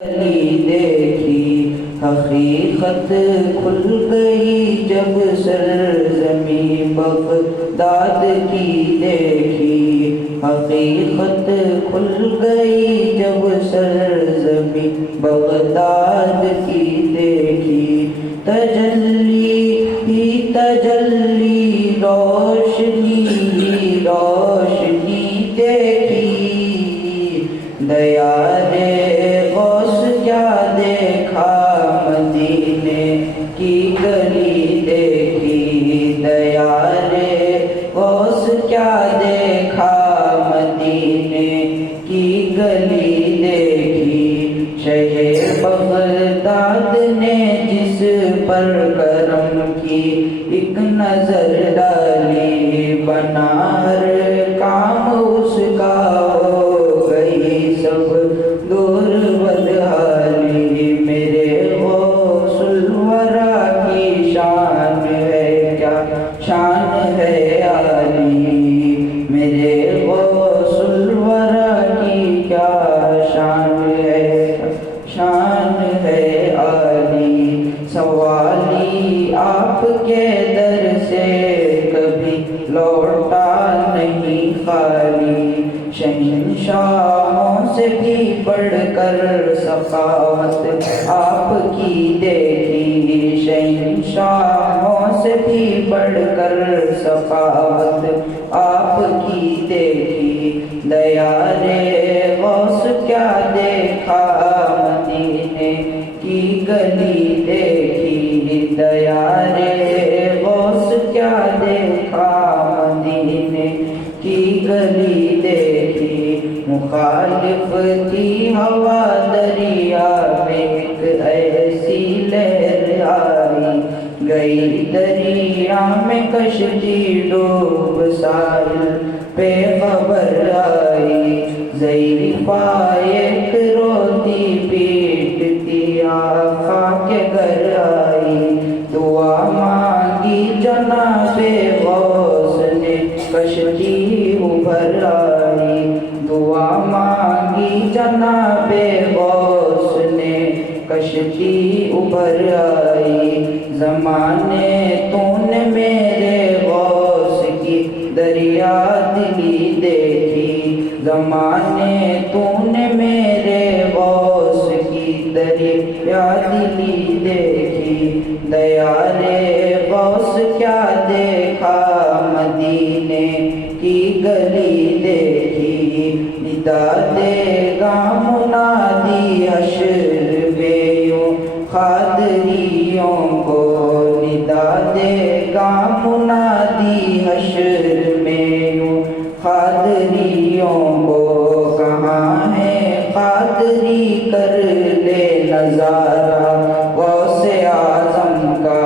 دیکھی حقیقت کھل گئی جب سرزمین بغداد کی دیکھی حقیقت کھل گئی جب سرزمین بغداد کی دیکھی تجلی ہی تجلی روشنی ہی روشنی دیکھی دیارے کی گلی دیکھی دیارے غوث کیا دیکھا مدینے کی گلی دیکھی شہ بغداد نے جس پر کرم کی ایک نظر ڈالی بنا ہر کام اس کا ہو گئی سب دور بدحالی میرے شان ہے عالی میرے غوث الورا کی کیا شان ہے عالی سوالی آپ کے در سے کبھی لوٹا نہیں خالی شہنشاہوں سے بھی بڑھ کر سخاوت آپ کی دیکھی شہنشاہوں سے بھی بڑھ کر سخاوت آپ کی دیکھی دیارے غوث کیا دیکھا مدینے کی گلی دیکھی دیارے غوث کیا دیکھا مدینے کی گلی دیکھی مخالف تھی ہوا دریا میں ایک ایسی لہر آئی گئی دریا میں کشتی ڈوب ساحل پہ خبر آئی ضعیفہ ایک روتی پیٹتی آقا کے گھر آئی دعا مانگی جناب غوث نے کشتی ابھر آئی دعا مانگی جناب غوث نے کشتی ابھر آئی زمانے تو نے میرے غوث کی دریا دلی دیکھی زمانے تو نے میرے غوث کی دریا دلی دیکھی دیارے غوث کیا دیکھا مدینے کی گلی دیکھی ندا دے گا منادی حشر بے یوں قادریوں کو ندا دے گا منادی حشر میں یوں قادریوں کو کہاں ہے قادری کر لے نظارہ غوث اعظم کا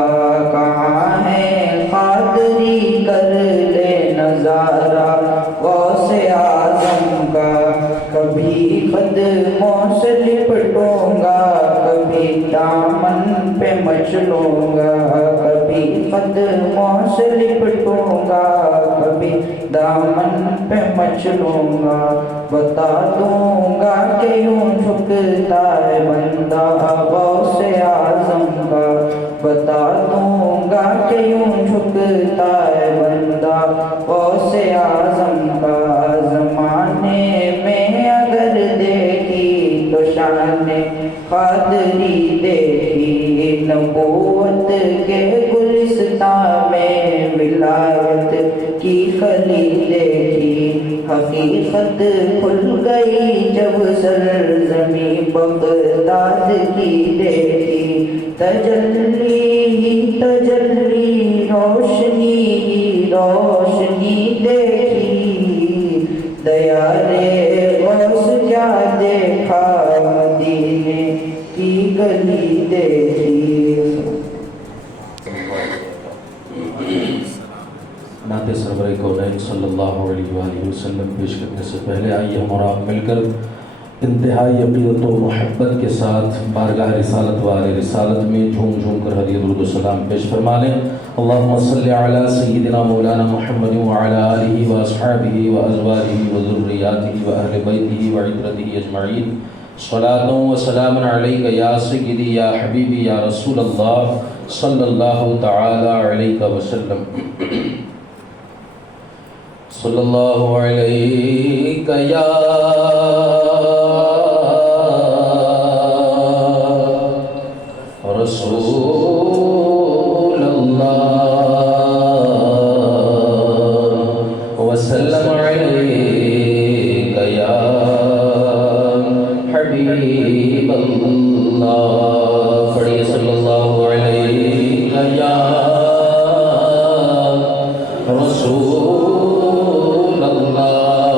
کہاں ہے قادری کر لے نظارہ غوث اعظم کا کبھی قدموں سے لپٹوں گا کبھی دامن پہ مچلوں گا کبھی قدموں سے لپٹوں گا کبھی دامن پہ مچلوں گا بتا دوں گا کہ یوں جھکتا ہے بندہ غوث اعظم کا بتا دوں گا کہ یوں جھکتا ہے بندہ غوث اعظم کا زمانے میں اگر دیکھی تو شان قادری دیکھی نبوت کے گلستان میں ولایت کی کلی دیکھی حقیقت کھل گئی جب سرزمین بغداد کی دیکھی تجلی ہی تجلی روشنی ہی روشنی دیکھی دیارے غوث کیا دیکھا مدینے کی گلی دیکھی نعت سرور کونین صلی اللہ علیہ وآلہ وسلم پیش کرنے سے پہلے آئیے ہم اور آپ مل کر انتہائی عقیدت و محبت کے ساتھ بارگاہ رسالت والے رسالت میں جھوم جھوم کر حدیث درود و سلام پیش فرما لیں اللہم صلی علی سیدنا مولانا محمد وعلی آلہ واصحابہ وازواجہ وذریاتہ واہل بیتہ وعترتہ اجمعین صلاۃ و سلام علیک یا سیدی یا حبیبی یا رسول اللہ صلی اللہ تعالی علیہ وسلم صلی اللہ علیک یا رسول اللہ وسلم علیک یا حبیب اللہ. پڑھیے صلی اللہ علیہ یا رسول اللہ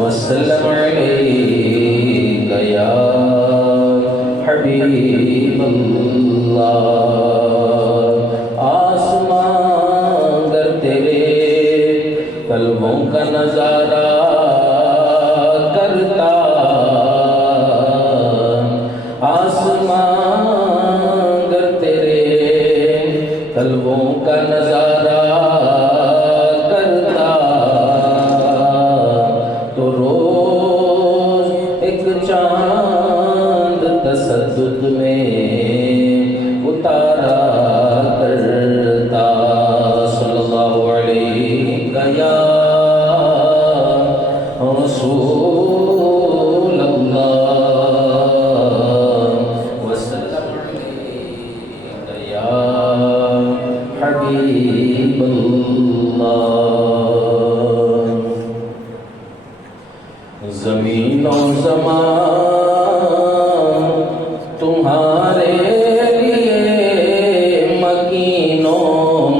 وسلم علیک یا حبیب اللہ. آسمان در تیرے قلبوں کا نظارہ کرتا، آسمان در تیرے قلبوں کا نظارہ کرتا، تو روز ایک چاند تسدد میں اتارا کرتا. صلی اللہ علیہ یا رسول اللہ وسلم علیک یا حبیب اللہ. زمین و زمان تمہارے لیے، مکین و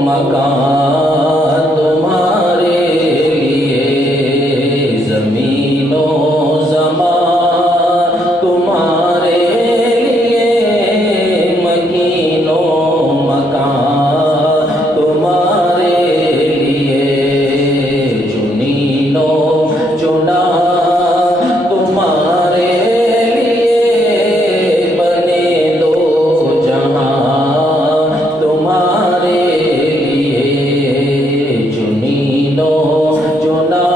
مکان تمہارے لیے، زمین و زمان تمہارے لیے، مکین و مکان تمہارے لیے، چنین و چنا تمہارے لیے، بنے دو جہاں تمہارے لیے، چنین و چنا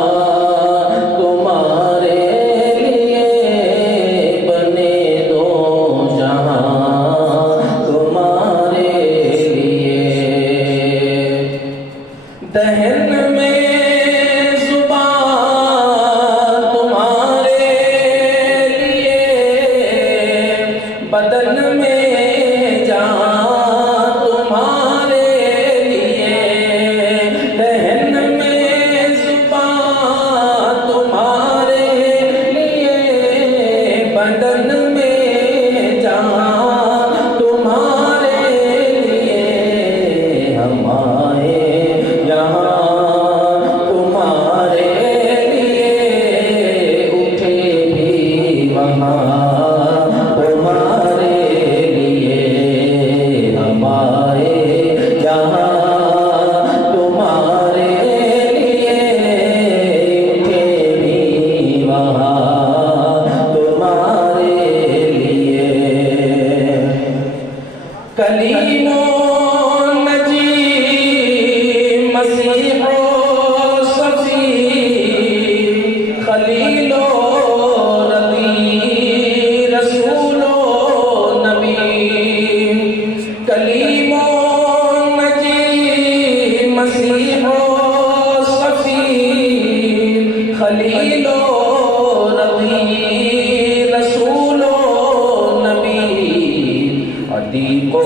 تمہارے لیے، بنے دو جہاں تمہارے لیے. دہن میں زبان تمہارے لیے، بدن میں جان تمہارے لیے، دہن میں زبان تمہارے لیے، بدن میں جان تمہارے لیے. ہم آئے یہاں تمہارے لیے، اٹھے بھی وہاں تمہارے لیے. ہم آئے یہاں تمہارے لیے، اٹھے بھی وہاں تمہارے لیے. کلیم و نجی، مسیح و صفی، خلیل و ربی، رسول و نبی. کلیم و نجی، مسیح و صفی، خلیل و ربی، رسول و نبی. عتیق و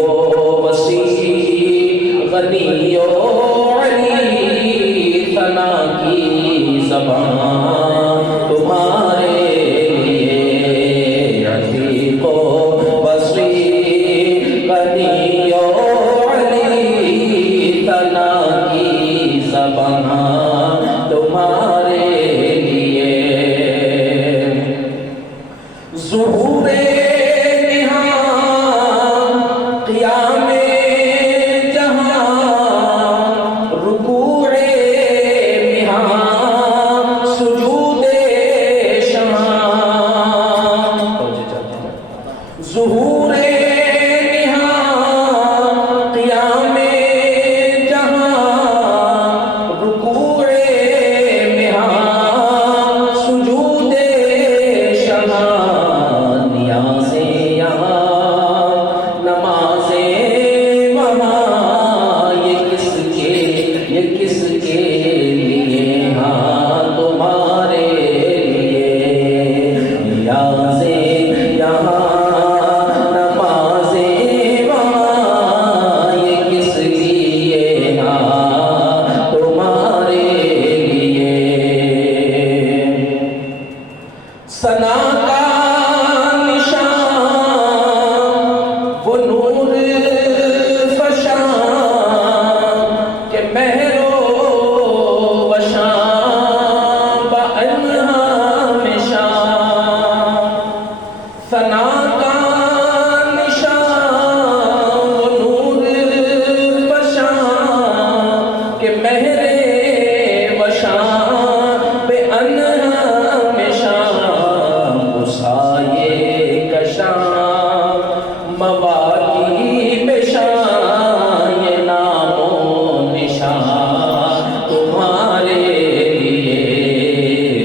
وسیع، غنی و علی، ثنا کی زبان تمہارے لیے. عتیق و وسیع، غنی و علی، ثنا کی زبان تمہارے لیے. ظہور قیام جہاں، رکوع مہاں، سجود شہاں. ظہور قیام جہاں، رکوع مہاں، سجود ثنا کا نشان وہ نور فشاں کہ مہرو وشاں بانہا میں شاں ثنا کا نشان وہ نور فشاں کہ مہر وشاں بانہا میں شاں وہ سایے کشاں مواقع بشاں یہ نام و نشان تمہارے لیے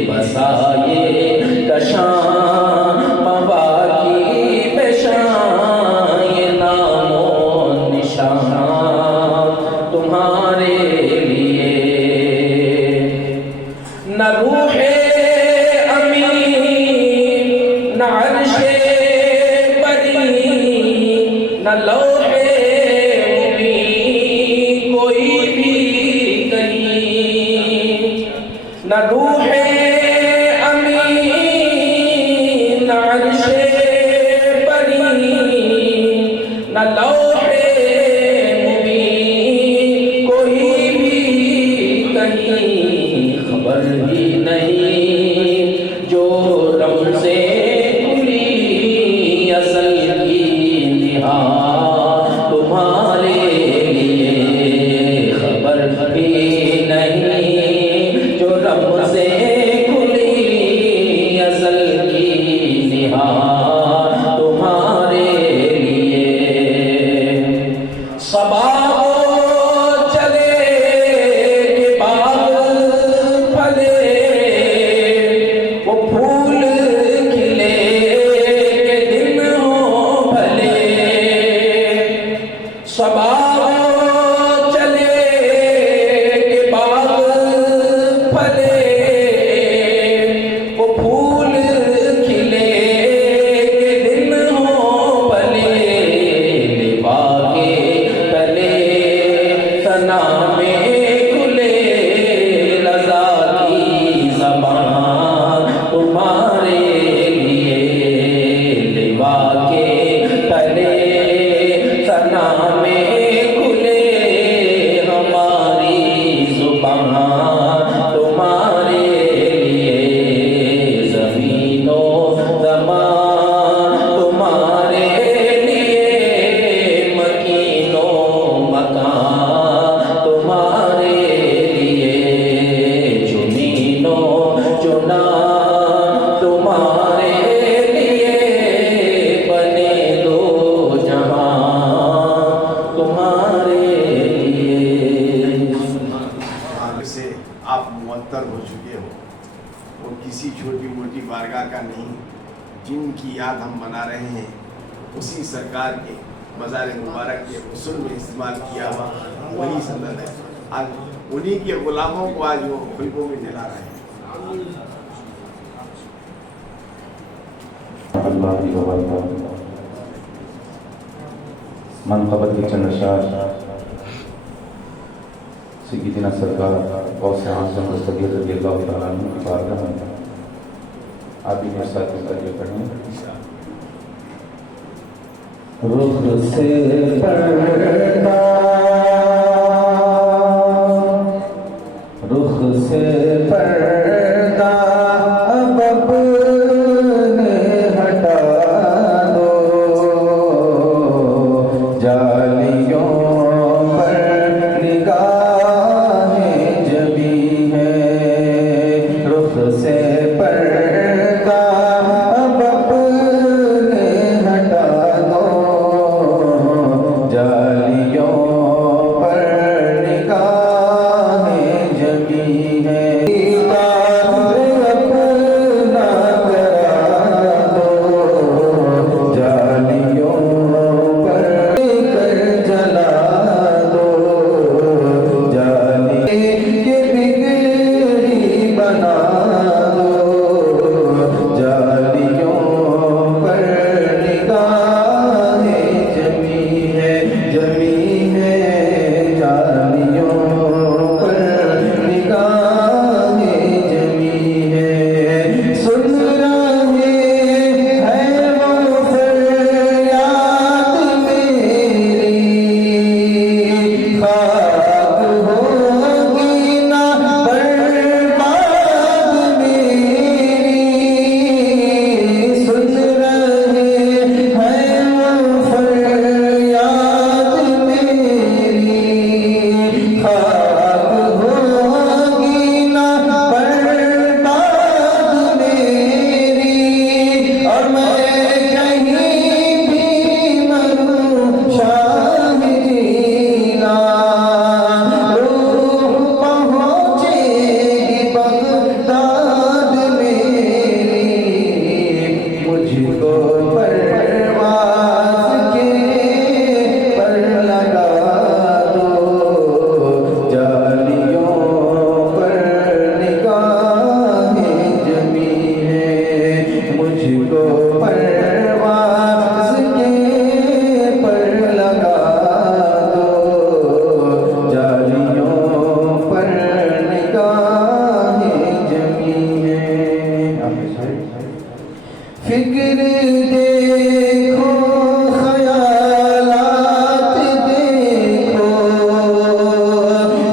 بسائے کشاں مواقع بشاں یہ نام و نشان تمہارے لیے نہ روح امین نہ عرش بری نہ لوح مبین کوئی بھی کہیں نہ روح امین نہ عرش بری نہ لوح مبین کوئی بھی کہیں خبر ہی نہیں جو رمز کلی اصل کی نہاد تمہارے لیے خبر ہی نہیں جو رمز کلی اصل کی نہاد تمہارے لیے صبا چلے کہ باغ پھلے وہ پھول کھلے کہ دن ہو بھلے صبا چلے کہ باغ پھلے وہ پھول کھلے کہ دن ہو بھلے لبا کے تلے ثنا میں کھلے رضا کی زبان تمہارے لیے لبا کے تلے ثنا میں کھلے ہماری زبان تمہارے لیے زمین و زمان تمہارے لیے مکین و مکان تمہارے لیے جنین و جنان تمہارے لیے بنے دو جہاں تمہارے لیے آگ سے آپ معطر ہو چکے ہو وہ کسی چھوٹی موٹی بارگاہ کا نہیں جن کی یاد ہم منا رہے ہیں اسی سرکار کے مزار مبارک کے غسل میں استعمال کیا ہوا وہی سند ہے آج انہی کے غلاموں کو آج وہ قلبوں میں جلا رہے ہیں اللہ کی وبرکاتہ منقبت کی چند اشعار سیدنا سرکار غوث اعظم دستگیر رضی اللہ تعالیٰ عنہ کی بارگاہ میں آپ ہی میرے ساتھ مطالعہ پڑھیں رخ سے پردہ رخ سے پردہ اب اپنے ہٹا دو جالیوں پر نگاہیں جبی ہیں رخ سے پردہ اب اپنے ہٹا دو جالیوں کو پرواز کے پر لگا دو جالیوں پر نگاہیں جمی ہیں فکر دیکھو خیالات دیکھو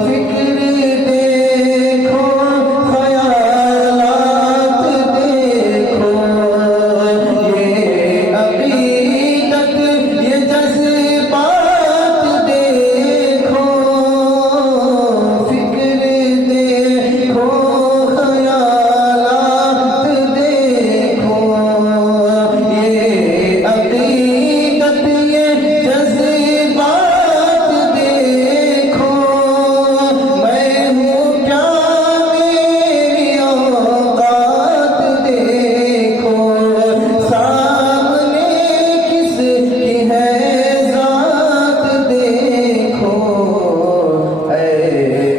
فکر دیکھو خیالات دیکھو یہ عقیدت یہ جذبات دیکھو فکر دیکھو خیالات دیکھو یہ عقیدت یہ جذبات دیکھو میں ہوں کیا میری اوقات دیکھو سامنے کس کی ہے ذات دیکھو اے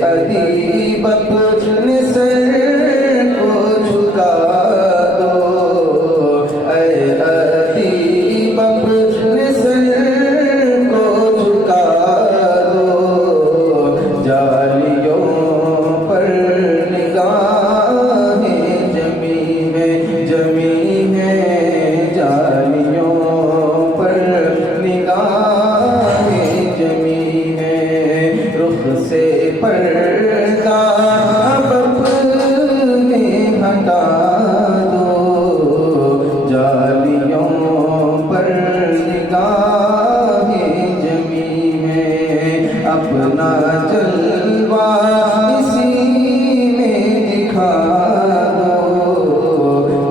ادیب اپنے سر کو جھکا دو اے ادیب اپنے سر کو جھکا دو جالیوں پر نگاہیں جمی ہیں جالیوں پر نگاہیں جمی ہیں رخ سے پردہ اب اپنے ہٹا دو جالیوں پر نگاہیں جمی ہیں اپنا جلوہ اسی میں دکھا دو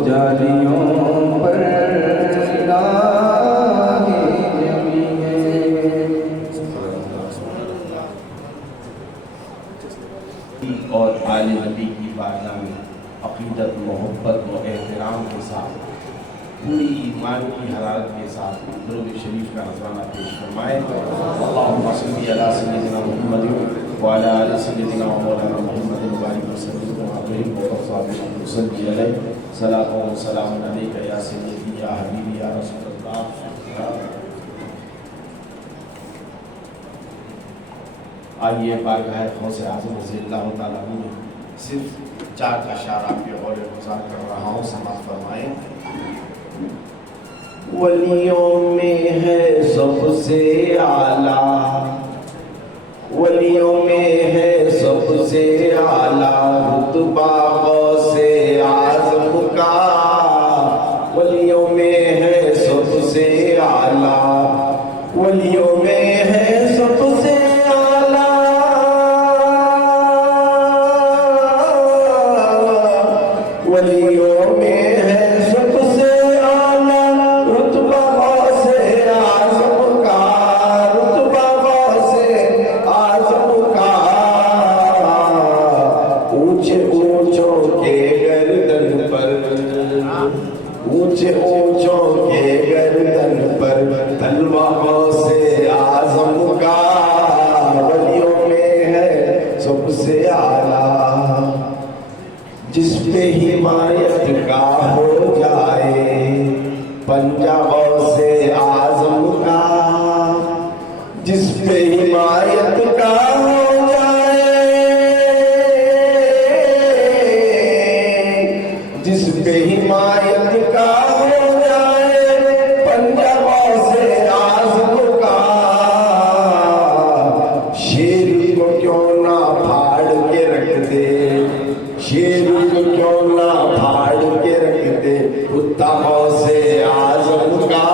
جالیوں پر نگاہیں جمی ہیں اور آل نبی کی بارگاہ میں عقیدت محبت و احترام کے ساتھ پوری ایمان کی حرارت کے ساتھ درود شریف کا نذرانہ پیش فرمائیں اللہم صلی علی سیدنا محمد وعلی آل سیدنا مولانا محمد مبارک وسلم وعلیہ وصحبہ علیہ صلاۃ و سلام علیک یا سیدی یا حبیبی یا رسول اللہ آئیے بارگاہ غوث اعظم رضی اللہ تعالیٰ عنہ میں صرف 4 اشعار آپ کے غور گزار کر رہا ہوں سماعت فرمائیں ولیوں میں ہے سب سے اعلیٰ ولیوں میں ہے سب سے اعلیٰ رتبہ غوث اعظم کا ولیوں میں ہے سب سے اعلیٰ ولیوں میں ہے سب سے ولیوں میں ہے سب سے اعلیٰ رتبہ غوث اعظم کا رتبہ غوث اعظم کا اونچے اونچوں کے گردن پر اونچے اونچوں کے گردن پر تلوہ غوث اعظم کا ولیوں میں ہے سب سے اعلیٰ جس پہ حمایت کا ہو جائے پنجہ غوث اعظم کا جس پہ حمایت کا ہو جائے جس پہ حمایت کا ہو جائے پنجہ غوث اعظم کا شیر کو کیوں نہ پھاڑ کے رکھ دے شیر کو کیوں نہ پھاڑ کے رکھ دے کتا غوث اعظم کا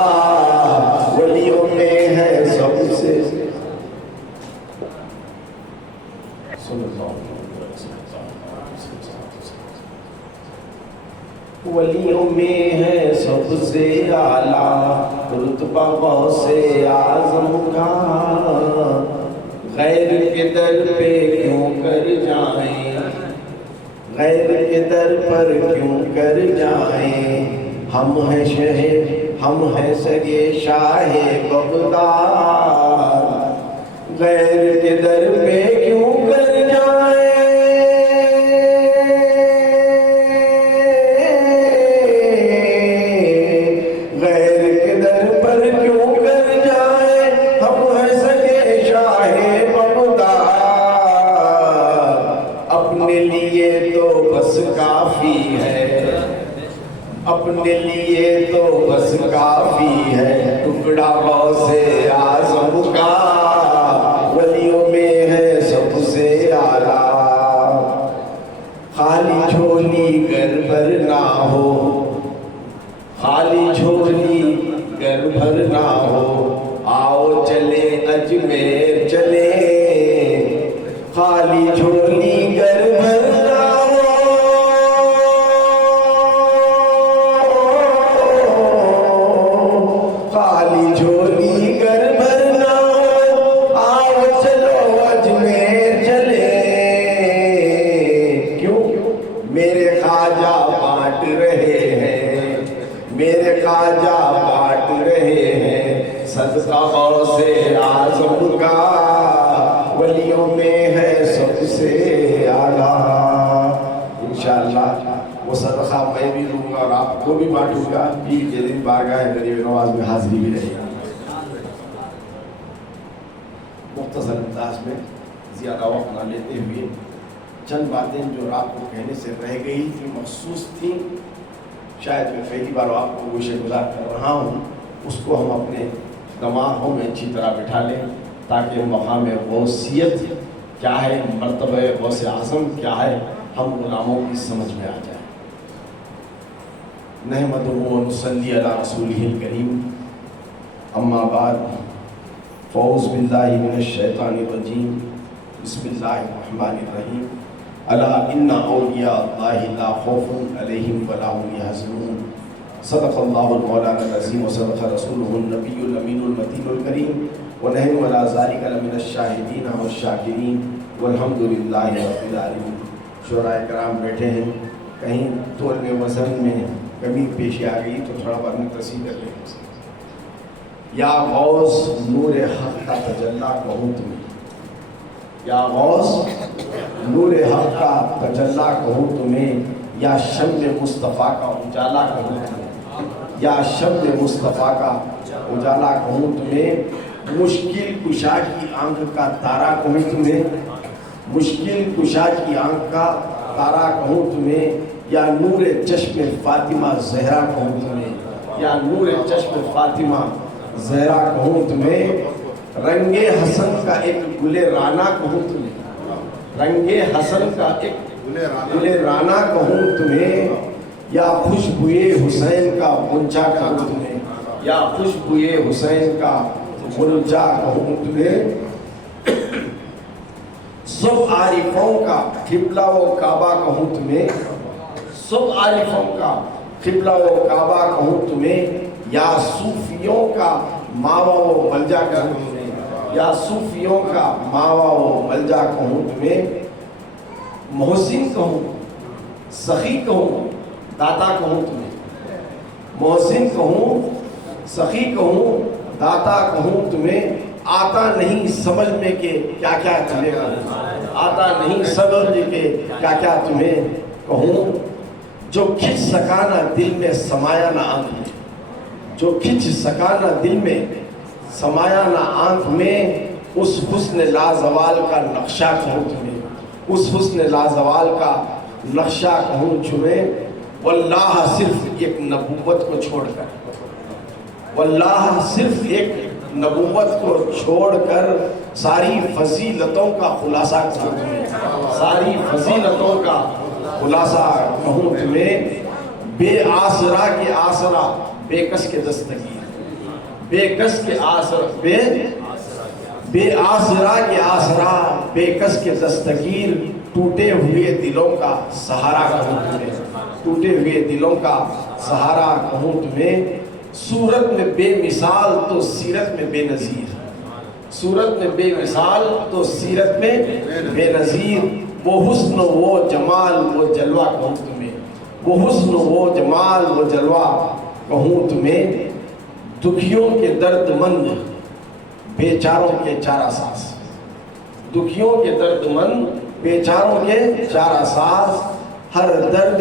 ولیوں میں ہے سب سے ولیوں میں ہے سب سے اعلیٰ رتبہ غوث اعظم کا غیر کے در پہ کیوں کر جائیں غیر کے در پر کیوں کر جائیں ہم ہیں شہر ہم ہیں سگے شاہ بغداد غیر کے در پہ کیوں کر جائیں تو بس کافی ہے ٹکڑا غوث اعظم کا، ولیوں میں ہے سب سے اعلیٰ، خالی جھولی گر بھر نہ ہو، خالی جھولی گر بھر نہ ہو، آؤ چلے اجمیر چلے، خالی جھولی گر بھر نہ ہو، خالی جھولی گر بھر نہ ہو، آؤ چلو اجمیر چلے، کیوں میرے خواجہ بانٹ رہے ہیں، میرے خواجہ بانٹ رہے ہیں صدقہ غوث اعظم کا، ولیوں میں ہے سب سے اعلیٰ۔ انشاءاللہ وہ صدقہ میں بھی دوں گا اور آپ کو بھی بانٹوں گا، پیر جدید بارگاہ غریب نواز میں حاضری بھی رہے گا۔ مختصر انداز میں زیادہ وقت نہ لیتے ہوئے چند باتیں جو آپ کو کہنے سے رہ گئی تھی، مخصوص تھیں، شاید میں پہلی بار آپ کو گوشے گزار کر رہا ہوں، اس کو ہم اپنے دماغوں میں اچھی طرح بٹھا لیں تاکہ مقام غوثیت کیا ہے، مرتبہ غوث اعظم کیا ہے، ہم غلاموں کی سمجھ میں آ جائے۔ نحمدہ و نصلی علی رسولہ الکریم، اما بعد، فاعوذ باللہ من الشیطان الرجیم، بسم اللہ الرحمن الرحیم، الا ان اولیاء اللہ لا خوف علیہم ولا هم یحزنون، صدق اللہ المولانا العظیم وصدق رسولہ النبی الامین المتین الکریم، ونحن علی ذلک لمن الشاہدین والشاکرین والحمد للہ رب العالمین۔ شعراء کرام بیٹھے ہیں، کہیں طول میں وزن میں کمی پیش آ گئی تو تھوڑا بار میں تصحیح کر لیں۔ یا غوث نور حق کا تجلی کہوں تمہیں، یا غوث نور حق کا تجلی کہوں تمہیں، یا شمع مصطفیٰ کا اجالا کہوں تمہیں، یا شمع مصطفیٰ کا اجالا کہوں تمہیں، مشکل کشا کی آنکھ کا تارا کہوں تمہیں، مشکل کشا کی آنکھ کا تارا کہوں تمہیں، یا نور چشم فاطمہ زہرا کہوں تمہیں، یا نور چشم فاطمہ زہرا کہوں تمہیں، رنگ حسن کا ایک گل رانا کہوں تمہیں، رنگ حسن کا ایک گل رانا کہوں تمہیں، یا خوشبوئے حسین کا غنچہ کہوں تمہیں، یا خوشبوئے حسین کا غنچہ کہوں تمہیں، سب عارفوں کا قبلہ و کعبہ کہوں تمہیں، سب عارفوں کا قبلہ و کعبہ کہوں تمہیں، یا صوفیوں کا ماوا و ملجا کہوں تمہیں، یا صوفیوں کا ماوا و ملجا کہوں تمہیں، محسن کہوں، سخی کہوں، داتا کہوں تمہیں، محسن کہوں، سخی کہوں، داتا کہوں تمہیں، آتا نہیں سمجھ میں کہ کیا کیا تمہیں کہوں، آتا نہیں سمجھ میں کہ کیا کیا تمہیں کہوں، جو کھچ سکانا دل میں سمایا نہ آنکھ میں، جو کھچ سکانا دل میں سمایا نہ آنکھ میں، اس حسن لازوال کا نقشہ کہوں تمہیں، اس حسن لازوال کا نقشہ کہوں تمہیں، واللہ صرف ایک نبوت کو چھوڑ کر، واللہ صرف ایک نبوت کو چھوڑ کر ساری فضیلتوں کا خلاصہ کہوں تمہیں، ساری فضیلتوں کا خلاصہ کہوں تمہیں، بے آسرا کے آسرا بے کس کے دستگیر، بے کس کے آسرا بے آسرا کے آسرا بے کس کے دستگیر، ٹوٹے ہوئے دلوں کا سہارا کہوں تمہیں، ٹوٹے ہوئے دلوں کا سہارا کہوں تمہیں، صورت میں بے مثال تو سیرت میں بے نظیر، صورت میں بے مثال تو سیرت میں بے نظیر، وہ حسن وہ جمال وہ جلوہ کہوں تمہیں، وہ حسن وہ جمال وہ جلوہ کہوں تمہیں، دکھیوں کے درد مند بیچاروں کے چارہ ساز، دکھیوں کے درد مند بیچاروں کے چارہ ساز، ہر درد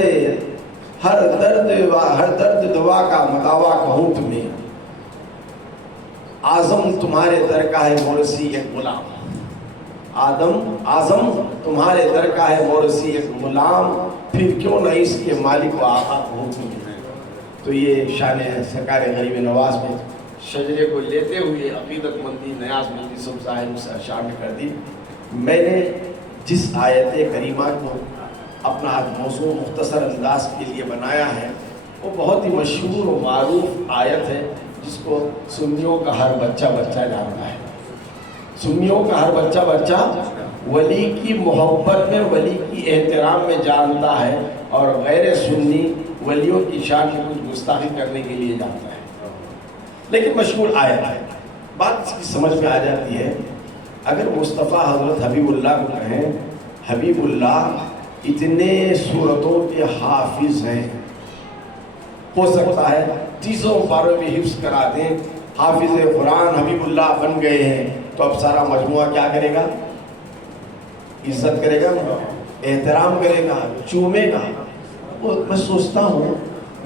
دوا کا مداوا کہوں تمہیں، اعظم تمہارے در کا ہے مورثی ایک غلام، اعظم تمہارے در کا ہے مورثی ایک غلام، پھر کیوں نہ اس کے مالک و آقا کہوں تمہیں، تو یہ شان سرکار غریب نواز میں شجرے کو لیتے ہوئے عقیدت مندی نیاز مندی سب ظاہر اس شامل کر دی۔ میں نے جس آیت کریمہ کو اپنا موضوع مختصر انداز کے لیے بنایا ہے وہ بہت ہی مشہور و معروف آیت ہے، جس کو سنیوں کا ہر بچہ جانتا ہے۔ سنیوں کا ہر بچہ ولی کی محبت میں، ولی کی احترام میں جانتا ہے، اور غیر سنی ولیوں کی شان میں کچھ گستاخی کرنے کے لیے جانتا ہے۔ لیکن مشہور آیت ہے، بات اس کی سمجھ میں آ جاتی ہے۔ اگر مصطفیٰ حضرت حبیب اللہ کو کہیں حبیب اللہ اتنے صورتوں کے حافظ ہیں، ہو سکتا ہے 30 پاروں میں حفظ کرا دیں، حافظ قرآن حبیب اللہ بن گئے ہیں، تو اب سارا مجموعہ کیا کرے گا؟ عزت کرے گا، احترام کرے گا، چومے گا۔ میں سوچتا ہوں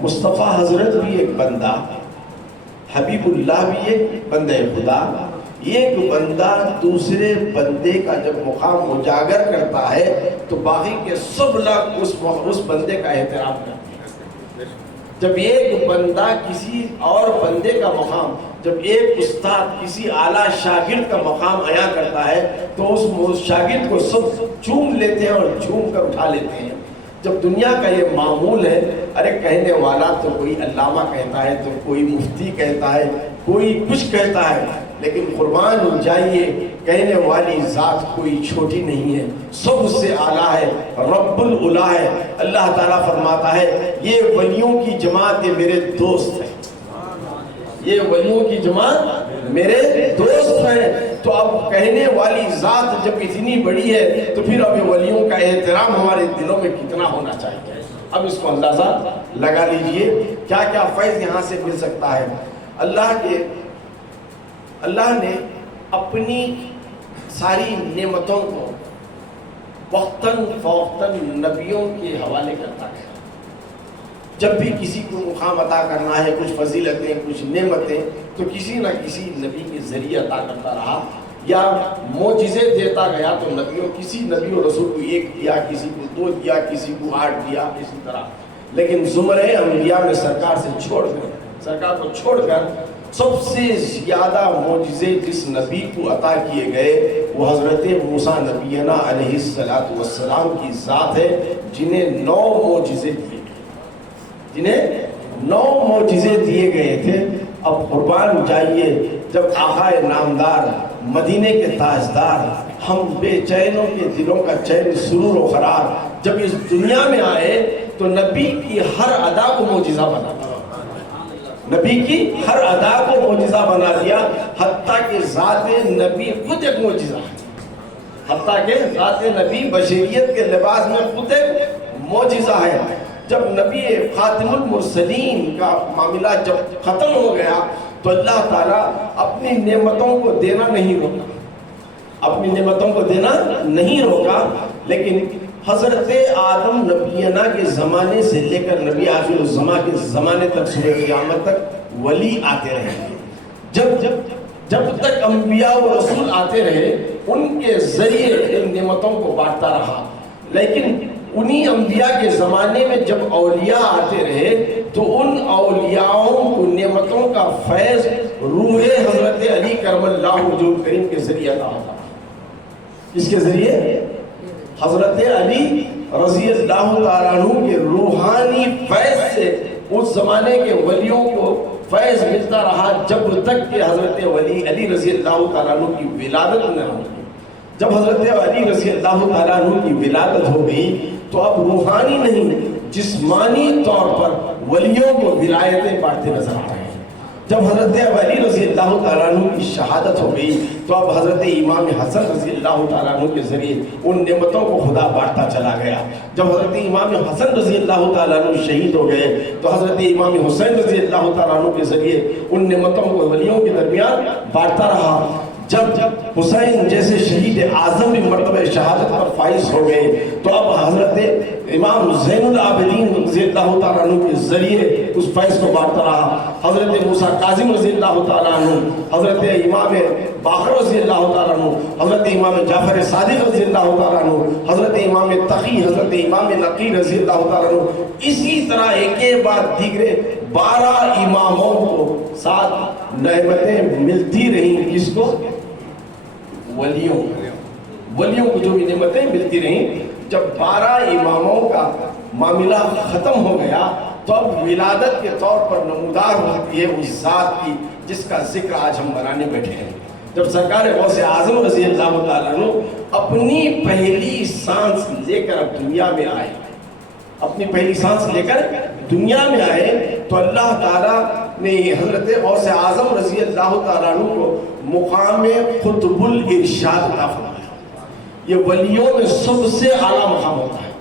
مصطفیٰ حضرت بھی ایک بندہ، حبیب اللہ بھی ایک بندہ خدا، ایک بندہ دوسرے بندے کا جب مقام اجاگر کرتا ہے تو باقی کے سب لوگ اس بندے کا احترام کرتے ہیں۔ جب ایک بندہ کسی اور بندے کا مقام، جب ایک استاد کسی اعلیٰ شاگرد کا مقام عیاں کرتا ہے تو اس شاگرد کو سب چوم لیتے ہیں اور چوم کر اٹھا لیتے ہیں۔ جب دنیا کا یہ معمول ہے، ارے کہنے والا تو کوئی علامہ کہتا ہے، تو کوئی مفتی کہتا ہے، کوئی کچھ کہتا ہے، لیکن قربان جائیے کہنے والی ذات کوئی چھوٹی نہیں ہے، سب اس سے اعلیٰ ہے، رب العلا ہے۔ اللہ تعالیٰ فرماتا ہے یہ ولیوں کی جماعت میرے دوست ہیں، یہ ولیوں کی جماعت میرے دوست ہیں۔ تو اب کہنے والی ذات جب اتنی بڑی ہے تو پھر اب ولیوں کا احترام ہمارے دلوں میں کتنا ہونا چاہیے۔ اب اس کو اندازہ لگا لیجئے کیا کیا فیض یہاں سے مل سکتا ہے۔ اللہ نے اپنی ساری نعمتوں کو وقتاً فوقتاً نبیوں کے حوالے کرتا ہے۔ جب بھی کسی کو مقام عطا کرنا ہے، کچھ فضیلتیں، کچھ نعمتیں، تو کسی نہ کسی نبی کے ذریعے عطا کرتا رہا، یا معجزے دیتا گیا تو کسی نبی و رسول کو 1 دیا، کسی کو 2 دیا، کسی کو 8 دیا، اسی طرح۔ لیکن زمرے انبیاء میں سرکار کو چھوڑ کر سب سے زیادہ معجزے جس نبی کو عطا کیے گئے وہ حضرت موسیٰ نبینا علیہ السلام کی ذات ہے، جنہیں 9 معجزے دیے گئے تھے۔ اب قربان جائیے، جب آقا نامدار، مدینے کے تاجدار، ہم بے چینوں کے دلوں کا چین، سرور و قرار جب اس دنیا میں آئے تو نبی کی ہر ادا کو معجزہ بنا دیا، نبی کی ہر ادا کو معجزہ بنا دیا، حتیٰ کہ ذات نبی خود ایک معجزہ ہے، حتیٰ کہ ذات نبی بشریت کے لباس میں خود ایک معجزہ ہے۔ جب نبی خاتم المرسلین کا معاملہ جب ختم ہو گیا تو اللہ تعالیٰ اپنی نعمتوں کو دینا نہیں روکا، لیکن حضرت آدم نبینا کے زمانے سے لے کر نبی آخر الزماں کے زمانے تک، صبح قیامت تک ولی آتے رہے۔ جب تک انبیاء و رسول آتے رہے ان کے ذریعے ان نعمتوں کو بانٹتا رہا، لیکن انہی انبیاء کے زمانے میں جب اولیاء آتے رہے تو ان اولیاءوں کو نعمتوں کا فیض روح حضرت علی کرم اللہ وجہ کریم کے ذریعے عطا ہوتا۔ اس کے ذریعے حضرت علی رضی اللہ تعالیٰ عنہ کے روحانی فیض سے اس زمانے کے ولیوں کو فیض ملتا رہا، جب تک کہ حضرت علی رضی اللہ تعالیٰ عنہ کی ولادت نہ ہوئی۔ جب حضرت علی رضی اللہ تعالیٰ عنہ کی ولادت ہو گئی تو اب روحانی نہیں، جسمانی طور پر ولیوں کو ولایتیں بانٹتے نظر آ رہے ہیں۔ جب حضرت علی رضی اللہ تعالیٰ عنہ کی شہادت ہو گئی تو اب حضرت امام حسن رضی اللہ تعالیٰ عنہ کے ذریعے ان نعمتوں کو خدا بانٹتا چلا گیا۔ جب حضرت امام حسن رضی اللہ تعالیٰ عنہ شہید ہو گئے تو حضرت امام حسین رضی اللہ تعالیٰ عنہ کے ذریعے ان نعمتوں کو ولیوں کے درمیان بانٹتا رہا۔ جب حسین جیسے شہید اعظم بھی مرتبہ شہادت پر فائز ہو گئے تو اب حضرت امام زین العابدین رضی اللہ تعالیٰ عنہ کے ذریعے اس فیض کو بانٹتا رہا. حضرت موسیٰ کاظم رضی اللہ تعالیٰ عنہ، حضرت امام باقر رضی اللہ تعالیٰ عنہ، حضرت امام جعفر صادق رضی اللہ تعالیٰ عنہ، حضرت امام تقی، حضرت امام نقی رضی اللہ تعالیٰ عنہ، اسی طرح ایک کے بعد دیگرے 12 اماموں کو 7 نعمتیں ملتی رہیں. کس کو؟ ولیوں کو جو بھی نعمتیں ملتی رہیں. جب 12 اماموں کا معاملہ ختم ہو گیا تو اب ولادت کے طور پر نمودار ہوتی ہے اس ذات کی جس کا ذکر آج ہم بنانے بیٹھے ہیں. جب سرکار غوث اعظم رضی اللہ تعالیٰ عنہ اپنی پہلی سانس لے کر اب دنیا میں آئے، اپنی پہلی سانس لے کر دنیا میں آئے تو اللہ تعالیٰ نے حضرت غوث اعظم رضی اللہ تعالیٰ عنہ کو مقام قطب الارشاد عطا فرمایا. یہ ولیوں میں سب سے اعلیٰ مقام ہوتا ہے.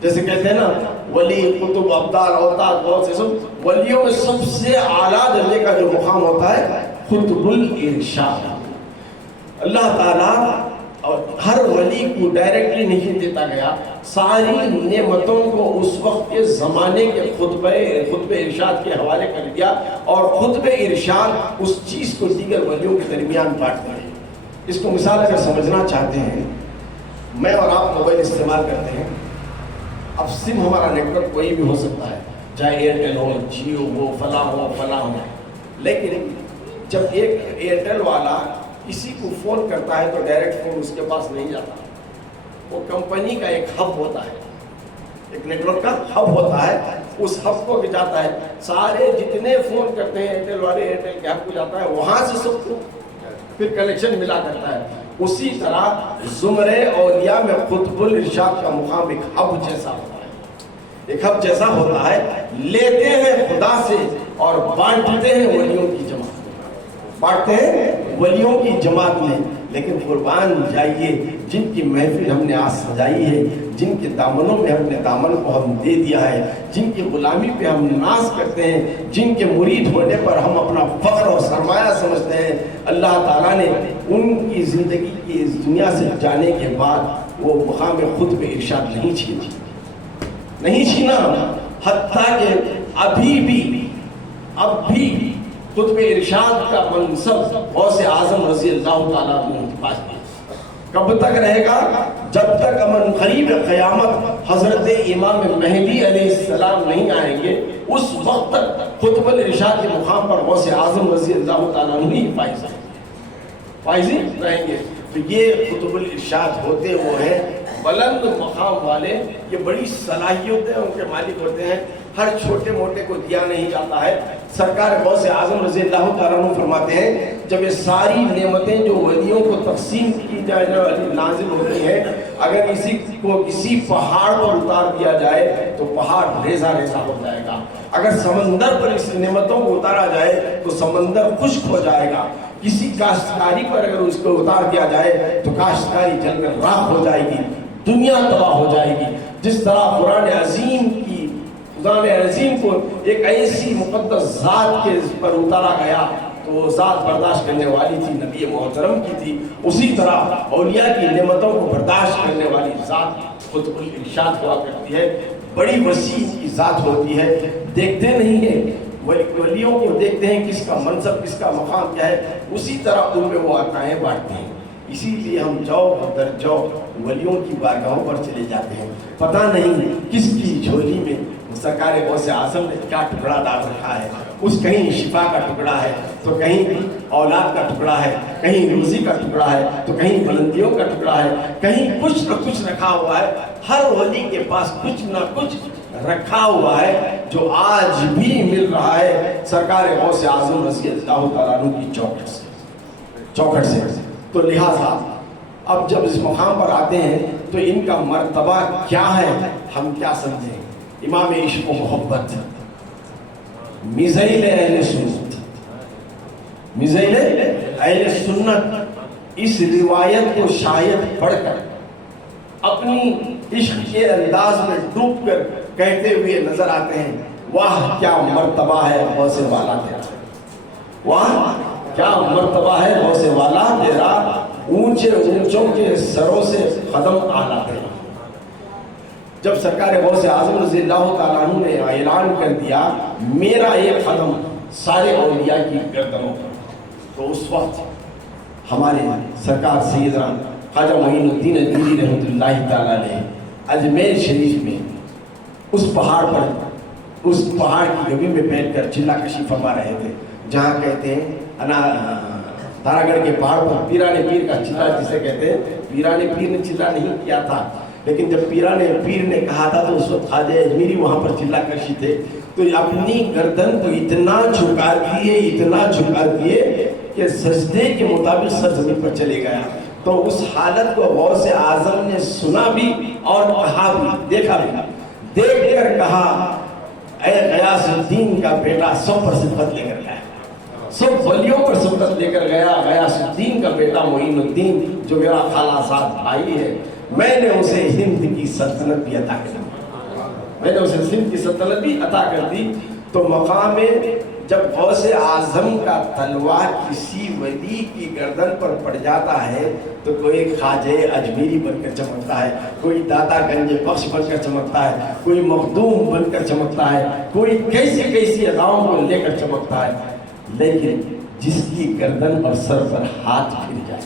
جیسے کہتے ہیں نا ولی، قطب، ابدال، اوتاد، غوث، سب ولیوں میں سب سے اعلیٰ درجے کا جو مقام ہوتا ہے قطب الارشاد. اللہ تعالیٰ ہر ولی کو ڈائریکٹلی نہیں دیتا گیا، ساری نعمتوں کو اس وقت کے زمانے کے خطبہ ارشاد کے حوالے کر دیا اور خطبہ ارشاد اس چیز کو دیگر ولیوں کے درمیان بانٹتا ہے. اس کو مثال اگر سمجھنا چاہتے ہیں، میں اور آپ موبائل استعمال کرتے ہیں. اب سم ہمارا نیٹ ورک کوئی بھی ہو سکتا ہے، چاہے ایئرٹیل ہو، جیو ہو، فلاں ہو، لیکن جب ایک ایئرٹیل والا کسی کو فون کرتا ہے تو ڈائریکٹ فون اس کے پاس نہیں جاتا. وہ کمپنی کا ایک ہب ہوتا ہے، ایک نیٹ ورک کا ہب ہوتا ہے. اس ہب کو جاتا ہے، سارے جتنے فون کرتے ہیں ایئرٹیل والے ایئرٹیل کے ہب کو جاتا ہے، وہاں سے سب کو پھر کنیکشن ملا کرتا ہے. اسی طرح زمرے اولیاء میں قطب الارشاد کا مقام ایک ہب جیسا ہوتا ہے. ایک ہب جیسا ہوتا ہے، لیتے ہیں خدا سے اور بانٹتے ہیں ولیوں کی جماعت میں، بانٹتے ہیں ولیوں کی جماعت میں. لیکن قربان جائیے جن کی محفل ہم نے آج سجائی ہے، جن کے دامنوں میں ہم نے دامن کو ہم دے دیا ہے، جن کی غلامی پہ ہم ناز کرتے ہیں، جن کے مرید ہونے پر ہم اپنا فخر اور سرمایہ سمجھتے ہیں، اللہ تعالیٰ نے ان کی زندگی کی اس دنیا سے جانے کے بعد وہ مقام خطب ارشاد نہیں چھینا. حتیٰ کہ اب بھی خطب ارشاد کا منصب غوث اعظم رضی اللہ تعالیٰ عنہ کے پاس ہے. کب تک رہے گا؟ جب تک امن قریب قیامت حضرت امام مہدی علیہ السلام نہیں آئیں گے، اس وقت تک خطب الارشاد کے مقام پر غوث اعظم رضی اللہ تعالیٰ عنہ ہی فائز رہیں گے. تو یہ خطب الارشاد ہوتے وہ ہیں بلند مقام والے، یہ بڑی صلاحیتیں ان کے مالک ہوتے ہیں. ہر چھوٹے موٹے کو دیا نہیں جاتا ہے. سرکار غوث اعظم رضی اللہ تعالیٰ عنہ فرماتے ہیں جب یہ ساری نعمتیں جو ولیوں کو تقسیم کی جائے نازل ہوتی ہیں، اگر کسی کو کسی پہاڑ پر اتار دیا جائے تو پہاڑ ریزہ ہو جائے گا. اگر سمندر پر اس نعمتوں کو اتارا جائے تو سمندر خشک ہو جائے گا. کسی کاشتکاری پر اگر اس کو اتار دیا جائے تو کاشتکاری جل کر راکھ ہو جائے گی، دنیا تباہ ہو جائے گی. جس طرح قرآن عظیم کو ایک ایسی مقدس ذات کے پر اتارا گیا تو وہ ذات برداشت کرنے والی تھی، نبی محترم کی تھی. اسی طرح اولیاء کی نعمتوں کو برداشت کرنے والی ذات قطب الارشاد ہوا کرتی ہے. بڑی وسیع کی ذات ہوتی ہے. دیکھتے نہیں ہیں ولیوں کو، دیکھتے ہیں کس کا منصب، کس کا مقام کیا ہے، اسی طرح ان میں وہ عطائیں بانٹتے ہیں. اسی لیے ہم جاؤ در جاؤ ولیوں کی بارگاہوں پر چلے جاتے ہیں. پتہ نہیں کس کی جھولی میں سرکار غوث اعظم نے کیا ٹکڑا ڈال رکھا ہے. اس کہیں شفا کا ٹکڑا ہے تو کہیں اولاد کا ٹکڑا ہے، کہیں روزی کا ٹکڑا ہے تو کہیں بلندیوں کا ٹکڑا ہے، کہیں کچھ نہ کچھ رکھا ہوا ہے. ہر ولی کے پاس کچھ نہ کچھ رکھا ہوا ہے جو آج بھی مل رہا ہے سرکار غوث اعظم رضی اللہ تعالیٰ عنہ کی چوکھٹ سے. تو لہٰذا اب جب اس مقام پر آتے ہیں تو ان کا مرتبہ کیا ہے ہم کیا سمجھیں. امام عشق و محبت، میزائل اہل سنت اس روایت کو شاید پڑھ کر اپنی عشق کے انداز میں ڈوب کر کہتے ہوئے نظر آتے ہیں، واہ کیا مرتبہ ہے غوث والا تیرا، واہ کیا مرتبہ ہے غوث والا تیرا، اونچے اونچوں کے سروں سے قدم اعلیٰ تیرا۔ جب سرکار غوث اعظم رضی اللہ تعالیٰ عنہ نے اعلان کر دیا میرا ایک قدم سارے اولیاء کی گردنوں پر، تو اس وقت ہمارے سرکار سیدنا خواجہ معین الدین اجمیری رحمۃ اللہ تعالیٰ نے اجمیر شریف میں اس پہاڑ کی گبی میں بیٹھ کر چلہ کشی فرما رہے تھے، جہاں کہتے ہیں تارا گڑھ کے پہاڑ پر پیران پیر کا چلہ جسے کہتے ہیں، پیران پیر نے چلہ نہیں کیا تھا، لیکن جب پیران پیر نے کہا تھا تو اس وقت خواجہ اجمیری وہاں پر چلہ کشی تھے، تو اپنی گردن کو اتنا جھکا دیے کہ سجدے کے مطابق سر زمین پر چلے گیا۔ تو اس حالت کو غوث اعظم نے سنا بھی اور کہا بھی، دیکھا بھی، دیکھ کر کہا اے غیاث الدین کا بیٹا 100 صفت لے کر گیا، 100 ولیوں پر صفت لے کر گیا، غیاث الدین کا بیٹا معین الدین جو میرا خالہ زاد بھائی ہے، میں نے اسے ہند کی سلطنت بھی عطا کر دی۔ تو مقام جب غوث اعظم کا تلوار کسی ولی کی گردن پر پڑ جاتا ہے تو کوئی خواجہ اجمیری بن کر چمکتا ہے، کوئی داتا گنج بخش بن کر چمکتا ہے، کوئی مخدوم بن کر چمکتا ہے، کوئی کیسی اداؤں کو لے کر چمکتا ہے، لیکن جس کی گردن اور سر پر ہاتھ پھر جائے،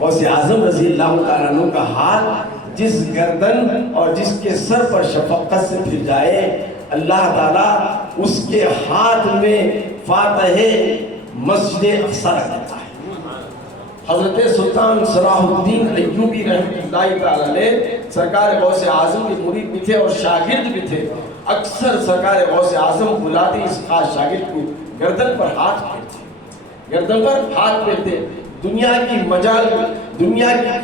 غوث اعظم رضی اللہ تعالیٰ عنہ کا ہاتھ جس گردن اور جس کے سر پر شفقت سے پھر جائے، اللہ تعالیٰ اس کے ہاتھ میں فاتح مسجد اقصی رکھ دیتا ہے۔ حضرت سلطان صلاح الدین ایوبی رحمۃ اللہ تعالیٰ نے سرکار غوث اعظم کے مرید بھی تھے اور شاگرد بھی تھے، اکثر سرکار غوث اعظم بلاتے اس خاص شاگرد کو گردن پر ہاتھ پھیرتے۔ دنیا کی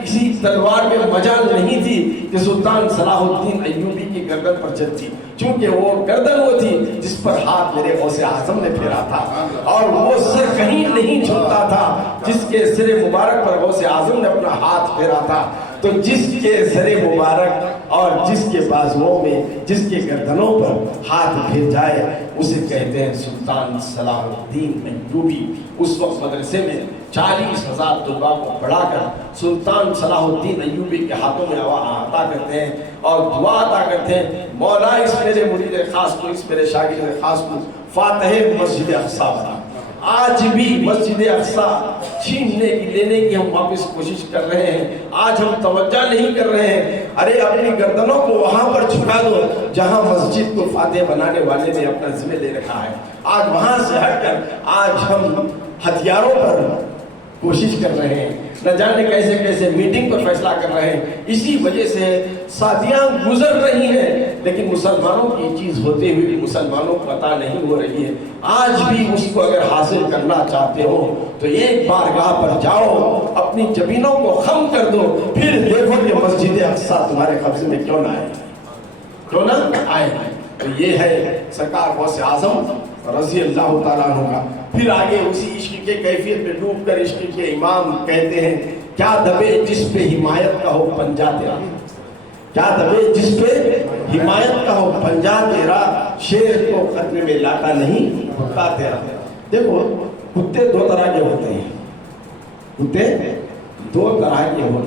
کسی تلوار میں مجال نہیں تھی کہ سلطان صلاح الدین ایوبی کی گردن پر چلتی، چونکہ وہ گردن وہ تھی جس پر ہاتھ میرے غوث اعظم نے پھیرا تھا، اور وہ سر کہیں نہیں جھکتا تھا جس کے سر مبارک پر غوث اعظم نے اپنا ہاتھ پھیرا تھا۔ تو جس کے سر مبارک اور جس کے بازوؤں میں، جس کے گردنوں پر ہاتھ پھر جائے، اسے کہتے ہیں سلطان صلاح الدین ایوبی۔ اس وقت مدرسے میں 40,000 طلباء کو پڑھا کر سلطان صلاح الدین ایوبی کے ہاتھوں میں عطا کرتے ہیں اور دعا عطا کرتے ہیں، مولا اس میرے مرید خاص کو، اس میرے شاگرد خاص کو فاتح مسجد اقصی بنا۔ آج بھی مسجد اقصی چھیننے کی، لینے کی ہم واپس کوشش کر رہے ہیں، آج ہم توجہ نہیں کر رہے ہیں۔ ارے اپنی گردنوں کو وہاں پر جھکا دو جہاں مسجد کو فاتح بنانے والے نے اپنا ذمہ لے رکھا ہے۔ آج وہاں سے ہٹ کر آج ہم ہتھیاروں پر کوشش کر رہے ہیں، نہ جانے کیسے میٹنگ پر فیصلہ کر رہے ہیں۔ اسی وجہ سے صدیاں گزر رہی ہیں، لیکن مسلمانوں کی چیز ہوتے ہوئے بھی مسلمانوں کو عطا نہیں ہو رہی ہے۔ آج بھی اس کو اگر حاصل کرنا چاہتے ہو تو ایک بارگاہ پر جاؤ، اپنی جبینوں کو خم کر دو، پھر دیکھو کہ مسجد اقصی تمہارے قبضے میں کیوں نہ آئے۔ تو یہ ہے سرکار غوث اعظم رضی اللہ تعالیٰ عنہ کا۔ پھر آگے اسی عشق کے کیفیت میں ڈوب کر عشق کے امام کہتے ہیں، کیا دبے جس پہ حمایت کا ہو پنجا تیرا، کیا دبے جس پہ حمایت کا ہو پنجا تیرا، شیر کو خطرے میں لاتا نہیں کتا تیرا۔ دیکھو کتے دو طرح کے ہوتے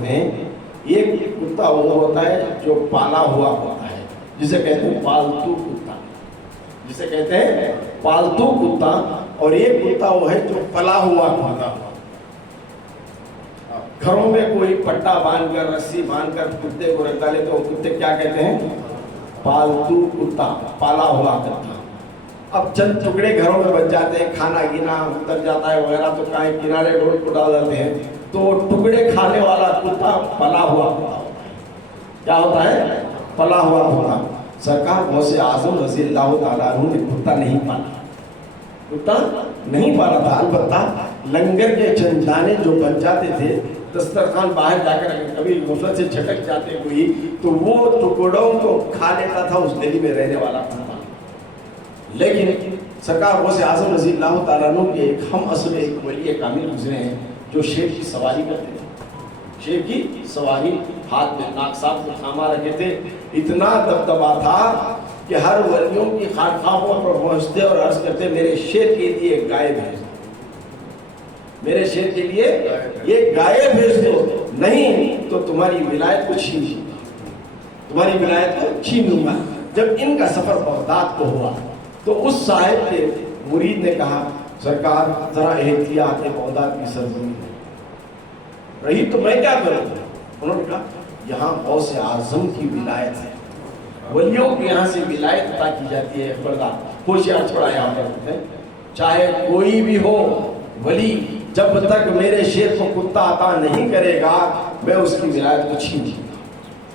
ہیں، ایک کتا وہ ہوتا ہے جو پالا ہوا ہوتا ہے، جسے کہتے ہیں پالتو کتا، اور ایک کتا وہ ہے جو پلا ہوا کتا۔ گھروں میں کوئی پٹا باندھ کر، رسی باندھ کر کتے کو رکھ ڈالے تو وہ کتے کیا کہتے ہیں؟ پالتو کتا، پالا ہوا کتا۔ اب چند ٹکڑے گھروں میں بچ جاتے ہیں، کھانا گینا اتر جاتا ہے وغیرہ، تو کہیں کنارے ڈول کو ڈال دیتے ہیں، تو ٹکڑے کھانے والا کتا پلا ہوا کتا ہوتا ہے۔ کیا ہوتا ہے؟ پلا ہوا کتا۔ سرکار غوث اعظم رضی اللہ تعالیٰ عنہ نے کتا نہیں پالا تھا، البتہ لنگر کے چند دانے جو بچ جاتے تھے، دسترخوان باہر جا کر اگر کبھی غفلت سے جھٹک جاتے کوئی تو وہ ٹکڑوں کو کھا لیتا تھا اس گلی میں رہنے والا کتا۔ لیکن سرکار غوث اعظم رضی اللہ تعالیٰ عنہ کے ایک ہم اصل ایک ولی کامل گزرے ہیں جو شیر کی سواری کرتے تھے، شیر کی سواری، ہاتھ میں ناک صاحب کو تھاما رکھے تھے، اتنا دبدبا تھا کہ ہر ولیوں کی خانقاہوں پر پہنچتے اور عرض کرتے میرے شیر کے لیے گائے بھیج دو، میرے شیر کے لیے یہ گائے بھیج دو، نہیں تو تمہاری ولایت کو چھین لوں گا، تمہاری ولایت کو چھین لوں گا۔ جب ان کا سفر بغداد کو ہوا تو اس صاحب کے مرید نے کہا سرکار ذرا احتیاط ہے، بغداد کی سرزمین رہی تو میں کیا کروں؟ انہوں نے کہا یہاں غوث اعظم کی ولایت ہے، ولیوں کے یہاں سے ولایت عطا کی جاتی ہے، خبردار ہوشیار چھوڑا یہاں پر، چاہے کوئی بھی ہو ولی جب تک میرے شیر کو کتا عطا نہیں کرے گا میں اس کی ولایت کو چھین لوں گا۔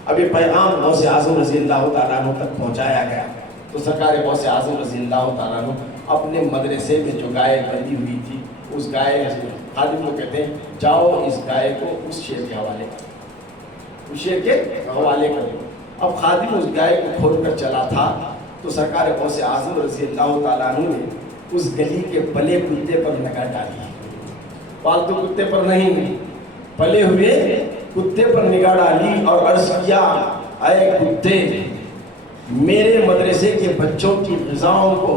اب یہ پیغام غوث اعظم رضی اللہ تعالیٰ عنہ تک پہنچایا گیا تو سرکار غوث اعظم رضی اللہ تعالیٰ عنہ اپنے مدرسے میں جو گائے بندی ہوئی تھی اس گائے خادم کو کہتے ہیں جاؤ اس گائے کو اس شیر کے حوالے کر، اس شیر کے حوالے کر دو۔ اب خادم اس گائے کو کھول کر چلا تھا تو سرکار غوث اعظم رضی اللہ تعالیٰ عنہ نے اس گلی کے پلے کتے پر نگاہ ڈالی، پالتو کتے پر نہیں، پلے ہوئے کتے پر نگاہ ڈالی اور عرض کیا اے کتے، میرے مدرسے کے بچوں کی غذاؤں کو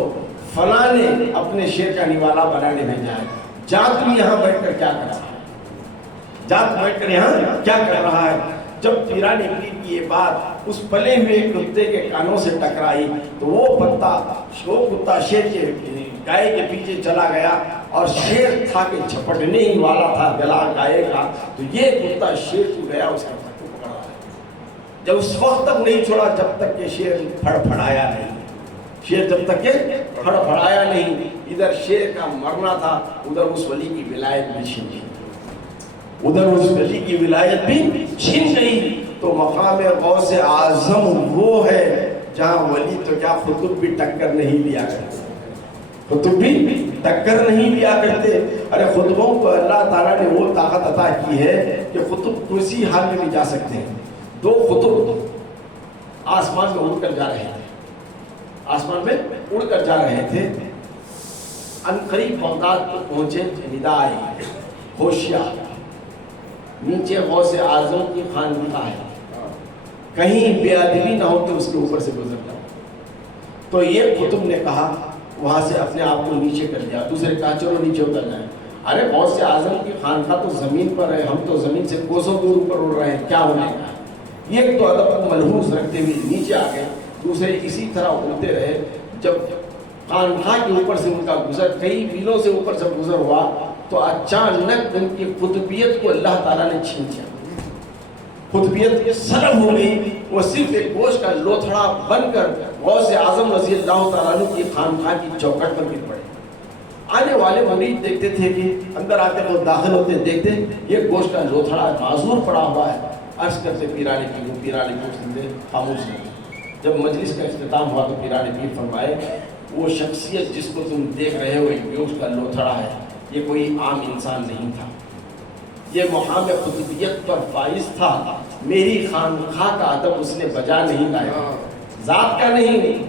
فلاں نے اپنے شیر کا نوالا بنانے بھیجا ہے، جا تم یہاں بیٹھ کر کیا کر رہا ہے، جا تم بیٹھ کر یہاں کیا کر رہا ہے۔ جب پیران پیر کی یہ بات اس پلے ہوئے کتے کے کانوں سے ٹکرائی تو وہ کتا شیر کے گائے کے پیچھے چلا گیا اور شیر تھا کہ جھپٹنے ہی والا تھا گلا گائے کا، تو یہ کتا شیر کو گیا اس کا پکڑا، جب اس وقت تک نہیں چھوڑا جب تک کہ شیر پھڑپھڑایا نہیں، شیر جب تک کہ پھڑپھڑایا نہیں۔ ادھر شیر کا مرنا تھا، ادھر اس ولی کی ولایت بھی چھین گئی، ادھر اس ولی کی ولایت بھی چھین گئی۔ تو مقام غوث اعظم وہ ہے جہاں ولی تو کیا خطب بھی ٹکر نہیں لیا کرتے، خطب بھی ٹکر نہیں لیا کرتے۔ ارے خطبوں کو اللہ تعالیٰ نے وہ طاقت عطا کی ہے کہ خطب کسی حال میں بھی جا سکتے ہیں۔ دو خطب آسمان میں اڑ کر جا رہے تھے، آسمان میں اڑ کر جا رہے تھے، عنقریب بغداد کو پہنچے، ندا آئی ہوشیار، نیچے غوث اعظم کی خانقاہ ہے، کہیں بے ادبی نہ ہو کہ اس کے اوپر سے گزر جاؤ۔ تو یہ قطب نے کہا وہاں سے اپنے آپ کو نیچے کر دیا، دوسرے کہا چلو نیچے اتر جائیں۔ ارے غوث اعظم کی خانقاہ تو زمین پر ہے، ہم تو زمین سے کوسوں دور اوپر اڑ رہے ہیں، کیا ہونے کا۔ یہ تو ادب کو ملحوظ رکھتے ہوئے نیچے آ گئے، دوسرے اسی طرح اڑتے رہے۔ جب خانقاہ کے اوپر سے ان کا گزر کئی میلوں سے اوپر سے گزر ہوا تو اچانک ان کی قطبیت کو اللہ تعالیٰ نے چھین لیا، قطبیت سلب ہو گئی، وہ صرف ایک گوشت کا لوتھڑا بن کر غوث اعظم رضی اللہ تعالیٰ عنہ کی خانقاہ کی چوکھٹ پر گر پڑے۔ آنے والے مرید دیکھتے تھے کہ اندر آتے وہ داخل ہوتے دیکھتے یہ گوشت کا لوتھڑا معذور پڑا ہوا ہے، عرض کرتے پیرانے کی وہ پیرانے کی خاموش ہے۔ جب مجلس کا اختتام ہوا تو پیرانے پیر فرمائے وہ شخصیت جس کو تم دیکھ رہے ہو ایک گوشت کا لوتھڑا ہے، یہ کوئی عام انسان نہیں تھا، یہ مقام قطبیت پر فائز تھا، میری خانقاہ کا ادب اس نے بجا نہیں لایا، ذات کا نہیں،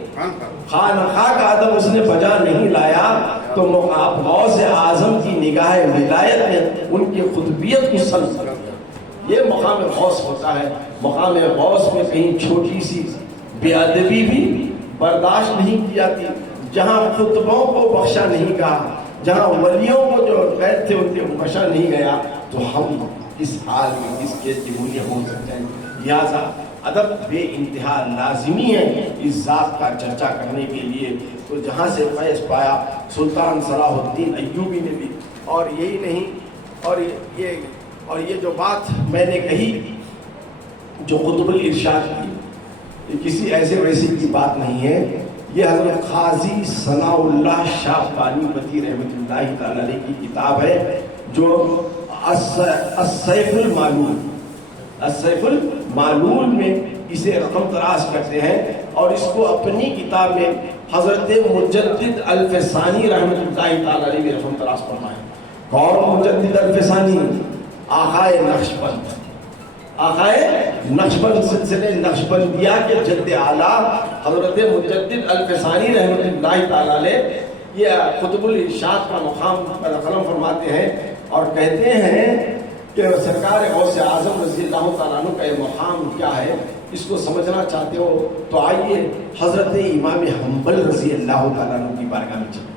خانقاہ کا ادب اس نے بجا نہیں لایا۔ تو غوث اعظم کی نگاہ ولایت نے ان کی قطبیت کو سلب کر دیا۔ یہ مقام غوث ہوتا ہے، مقام غوث میں کہیں چھوٹی سی بے ادبی بھی برداشت نہیں کی جاتی، جہاں خطبوں کو بخشا نہیں گیا، جہاں ولیوں کو جو غیر تھے ان کے بخشا نہیں گیا، تو ہم اس حال میں کس کیس کی مولی ہو سکتے ہیں۔ لہٰذا ادب بے انتہا لازمی ہے اس ذات کا چرچا کرنے کے لیے۔ تو جہاں سے فیض پایا سلطان صلاح الدین ایوبی نے بھی، اور یہی نہیں، اور یہ جو بات میں نے کہی جو قطب الارشاد کی، یہ کسی ایسے ویسے کی بات نہیں ہے، یہ حضرت قاضی ثناء اللہ شاہ پانی پتی رحمۃ اللہ تعالی علیہ کی کتاب ہے جو السیف المعلول، السیف المعلول میں اسے رقم تراش کرتے ہیں، اور اس کو اپنی کتاب میں حضرت مجدد الفسانی رحمۃ اللہ تعالی علیہ بھی رقم تراش فرمائے۔ کون مجدد الفسانی؟ آقائے نقشبند، آقائے نقشبند سلسلے نقشبندیہ کے جد اعلیٰ حضرت مجدد الفسانی رحمۃ اللہ تعالی علیہ یہ قطب الارشاد کا مقام قلم فرماتے ہیں اور کہتے ہیں کہ سرکار غوث اعظم رضی اللہ تعالیٰ عنہ کا یہ مقام کیا ہے، اس کو سمجھنا چاہتے ہو تو آئیے حضرت امام حنبل رضی اللہ تعالیٰ عنہ کی بارگاہ میں چلیں۔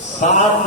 7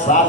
7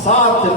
7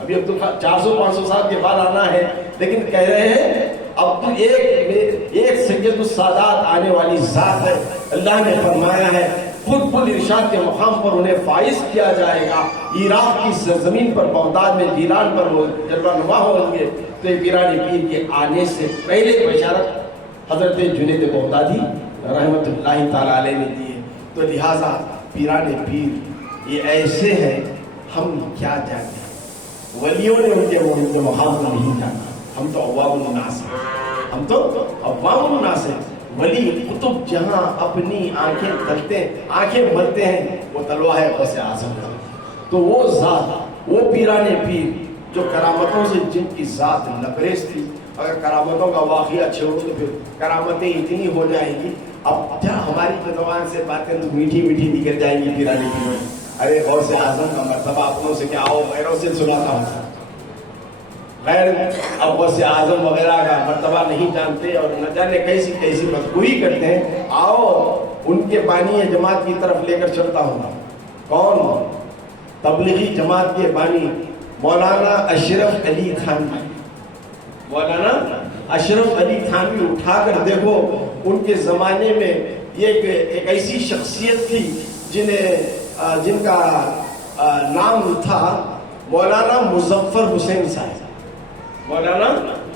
ابھی اب تو 400-500 سال کے بعد آنا ہے، لیکن کہہ رہے ہیں اب تو ایک سید السادات آنے والی ذات ہے. اللہ نے فرمایا ہے خود ارشاد کے مقام پر انہیں فائز کیا جائے گا. عراق کی سرزمین پر بغداد میں جیلان پر وہ جلوہ نما ہوں گے. تو پیران پیر کے آنے سے پہلے بشارت حضرت جنید بغدادی رحمت اللہ تعالی علیہ نے دی ہے. تو لہٰذا پیران پیر یہ ایسے ہیں ہم کیا جانتے ہیں. ولیوں نے ان کے مقام کو نہیں جانا. ہم تو عوام الناس ہیں، ہم تو عوام الناس ہیں. ولی قطب جہاں اپنی آنکھیں ملتے ہیں وہ تلوہ ہے غوث اعظم کا. تو وہ ذات، وہ پیران پیر جو کرامتوں سے جن کی ذات لبریز تھی، اگر کرامتوں کا واقعہ چھوڑو تو پھر کرامتیں اتنی ہو جائیں گی. اب کیا ہماری زبان سے باتیں تو میٹھی میٹھی نکل جائیں گی پیران پیر میں. ارے غوث اعظم کا مرتبہ اپنوں سے کیا ہو، غیروں سے سناتا ہوں. غیر اب غوث اعظم وغیرہ کا مرتبہ نہیں جانتے اور نہ جانے کیسی کیسی بدگوئی کرتے ہیں. آؤ ان کے بانی جماعت کی طرف لے کر چلتا ہوں. کون؟ تبلیغی جماعت کے بانی مولانا اشرف علی تھانوی. مولانا اشرف علی تھانوی اٹھا کر دیکھو، ان کے زمانے میں یہ ایک ایسی شخصیت تھی جن کا نام تھا مولانا مظفر حسین صاحب. مولانا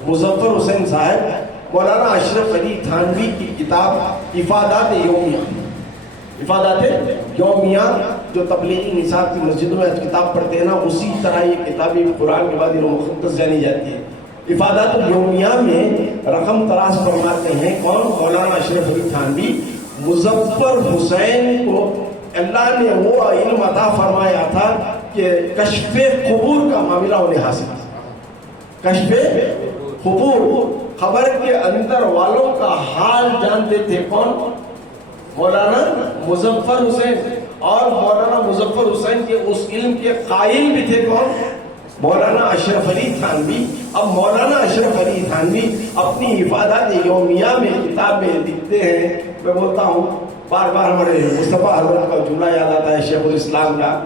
مظفر حسین صاحب مولانا اشرف علی تھانوی کی کتاب افادات یومیہ جو تبلیغی نصاب کی مسجدوں میں کتاب پڑھتے ہیں نا، اسی طرح یہ کتاب قرآن کے بعد مقدس جانی جاتی ہے. افادات یومیہ میں رقم تراش فرماتے ہیں کون؟ مولانا اشرف علی تھانوی. مظفر حسین کو اللہ نے وہ علم عطا فرمایا تھا کہ کشف قبور کا معاملہ انہیں حاصل تھا. کشف قبور، خبر کے اندر والوں کا حال جانتے تھے. کون؟ مولانا مظفر حسین. اور مولانا مظفر حسین کے اس علم کے قائل بھی تھے. کون؟ مولانا اشرف علی تھانوی. اب مولانا اشرف علی تھانوی اپنی افادات یومیہ میں کتاب میں لکھتے ہیں. میں بولتا ہوں بار بار ہمارے مصطفیٰ حضرت کا جملہ یاد آتا ہے شیخ الاسلام کا،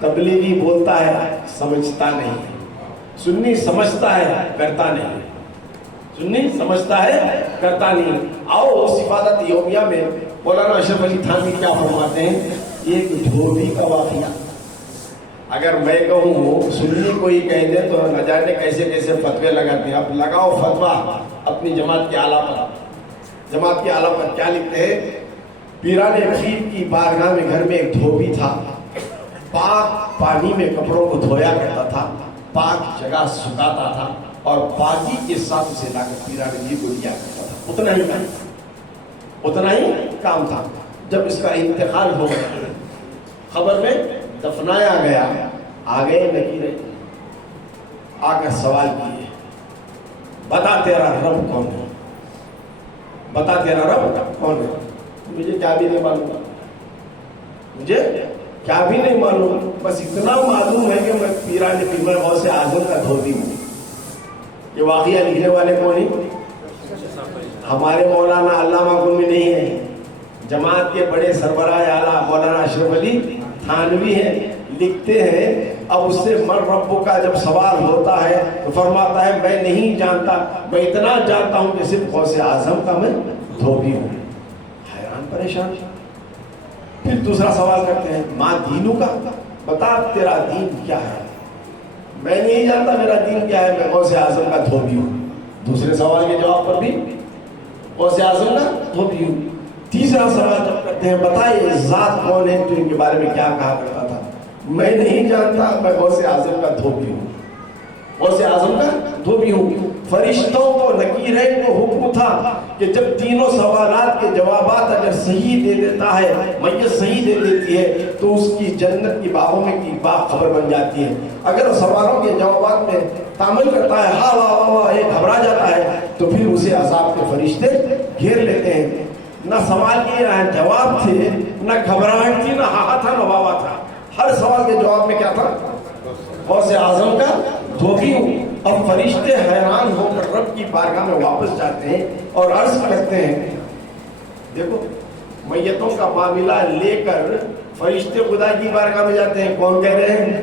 تبلیغی بولتا ہے سمجھتا نہیں، سنی سمجھتا ہے کرتا نہیں. سنی سمجھتا ہے کرتا نہیں. آؤ اس افادات یومیہ میں مولانا اشرف علی تھانوی کیا فرماتے ہیں. ایک دھوبی کا واقعہ اگر میں کہوں سنی کوئی کہہ دے تو نہ جانے کیسے کیسے فتوے لگاتے ہیں. اب لگاؤ فتویٰ اپنی جماعت کے اعلیٰ پر. جماعت کے اعلیٰ پر کیا لکھتے ہیں؟ پیران پیر کی بارگاہ میں گھر میں ایک دھوبی تھا. پاک پانی میں کپڑوں کو دھویا کرتا تھا، پاک جگہ سکھاتا تھا اور پاکی کے ساتھ اسے لا کر پیران پیر کو دیا کرتا تھا. اتنا ہی کام تھا. جب اس کا انتقال ہو گیا، خبر میں دفنایا گیا، آ گئے نکیرے آ کر سوال کیے، بتا تیرا رب کون ہے؟ بتا تیرا رب کون ہے؟ مجھے کیا بھی نہیں معلوم، مجھے کیا بھی نہیں معلوم، بس اتنا معلوم ہے کہ میں پیران پیر میں غوث اعظم کا دھوبی ہوں. یہ واقعہ لکھنے والے کون ہیں؟ ہمارے مولانا علامہ گل میں نہیں ہے، جماعت کے بڑے سربراہ اعلیٰ مولانا اشرف علی تھانوی ہیں. لکھتے ہیں اب اس سے من ربو کا جب سوال ہوتا ہے تو فرماتا ہے میں نہیں جانتا، میں اتنا جانتا ہوں کہ صرف غوث اعظم کا میں دھوبی ہوں. حیران پریشان. پھر دوسرا سوال کرتے ہیں ماں دینوں کا، بتا تیرا دین کیا ہے؟ میں نہیں جانتا میرا دین کیا ہے، میں غوث اعظم کا دھوبی ہوں. دوسرے سوال کے جواب پر بھی غوث اعظم کا دھوبی ہوں. تیسرا سوال جب کرتے ہیں بتائیے ذات کون ہے تو ان کے بارے میں کیا کہا کرتا تھا؟ میں نہیں جانتا، میں غوث اعظم کا دھوبی ہوں. غوث اعظم کا دھوبی ہوں. فرشتوں کو نکیرین کو حکم تھا کہ جب تینوں سوالات کے جوابات اگر صحیح دے دیتا ہے، میت صحیح دے دیتی ہے تو اس کی جنت کی باغوں میں کی باغ خبر بن جاتی ہے. اگر سوالوں کے جوابات میں تعمل کرتا ہے ہاں واہ واہ یہ گھبرا جاتا ہے تو پھر اسے عذاب کے فرشتے گھیر لیتے ہیں. نہ سوال کے جواب تھے، نہ گھبراہٹ تھی، نہ ہاہا تھا، نہ واوا تھا. ہر سوال کے جواب میں کیا تھا؟ غوث اعظم کا دھوبی ہوں. اب فرشتے حیران ہو کر رب کی بارگاہ میں واپس جاتے ہیں اور عرض کرتے ہیں، دیکھو میتوں کا معاملہ لے کر فرشتے خدا کی بارگاہ میں جاتے ہیں. کون کہہ رہے ہیں؟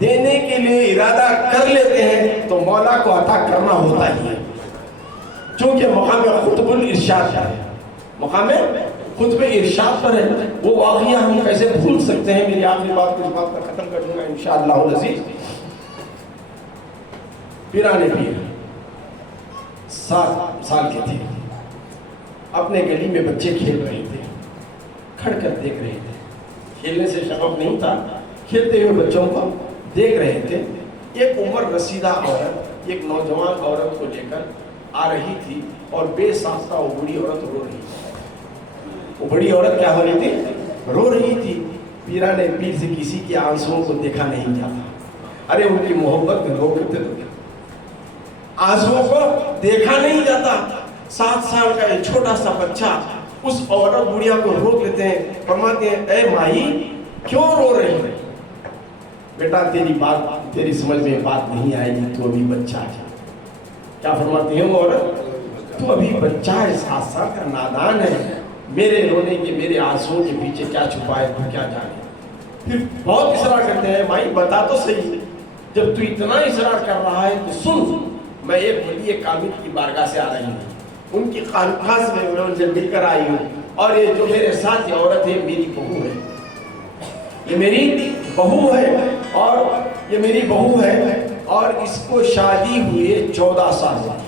دینے کے لیے ارادہ کر لیتے ہیں تو مولا کو عطا کرنا ہوتا ہی ہے، چونکہ مقام خطب الارشاد ہے، مقام خطب ارشاد پر ہے۔ وہ واقعہ ہم کیسے بھول سکتے ہیں؟ میری آخری بات کو اس بات پر ختم کر دوں گا انشاءاللہ العزیز۔ پیرانے پیر 7 سال کے تھے، اپنے گلی میں بچے کھیل رہے تھے، کھڑ کر دیکھ رہے تھے، کھیلنے سے شغف نہیں تھا، کھیلتے ہوئے بچوں کو دیکھ رہے تھے۔ ایک عمر رسیدہ عورت ایک نوجوان عورت کو لے کر آ رہی تھی اور بے ساختہ وہ بوڑھی عورت رو رہی تھی۔ وہ بڑی عورت کیا ہو رہی تھی؟ رو رہی تھی۔ پیرانے پیر سے کسی کے آنسوؤں کو دیکھا نہیں جاتا۔ ارے ان کی محبت میں روکتے تو کیا، آنسوؤں کو دیکھا نہیں جاتا۔ 7 سال کا ایک چھوٹا سا بچہ اس عورت بڑھیا کو روک لیتے ہیں، فرماتے ہیں اے مائی کیوں رو رہی ہے؟ بیٹا تیری سمجھ میں بات نہیں آئے گی، تو ابھی بچہ ہے۔ کیا فرماتی ہے وہ عورت؟ تو ابھی بچہ ہے، 7 سال کا نادان ہے، میرے رونے کے میرے آنسوؤں کے پیچھے کیا چھپا ہے تو کیا جانے۔ پھر بہت اصرار کرتے ہیں، بھائی بتا تو صحیح، جب تو اتنا اصرار کر رہا ہے تو سن، میں ایک ولی کامل کی بارگاہ سے آ رہی ہوں، ان کی خانقاہ سے میں ان سے مل کر آئی ہوں، اور یہ جو میرے ساتھ یہ عورت ہے میری بہو ہے، یہ میری بہو ہے، اور یہ میری بہو ہے، اور اس کو شادی ہوئے 14 سال ہوئے۔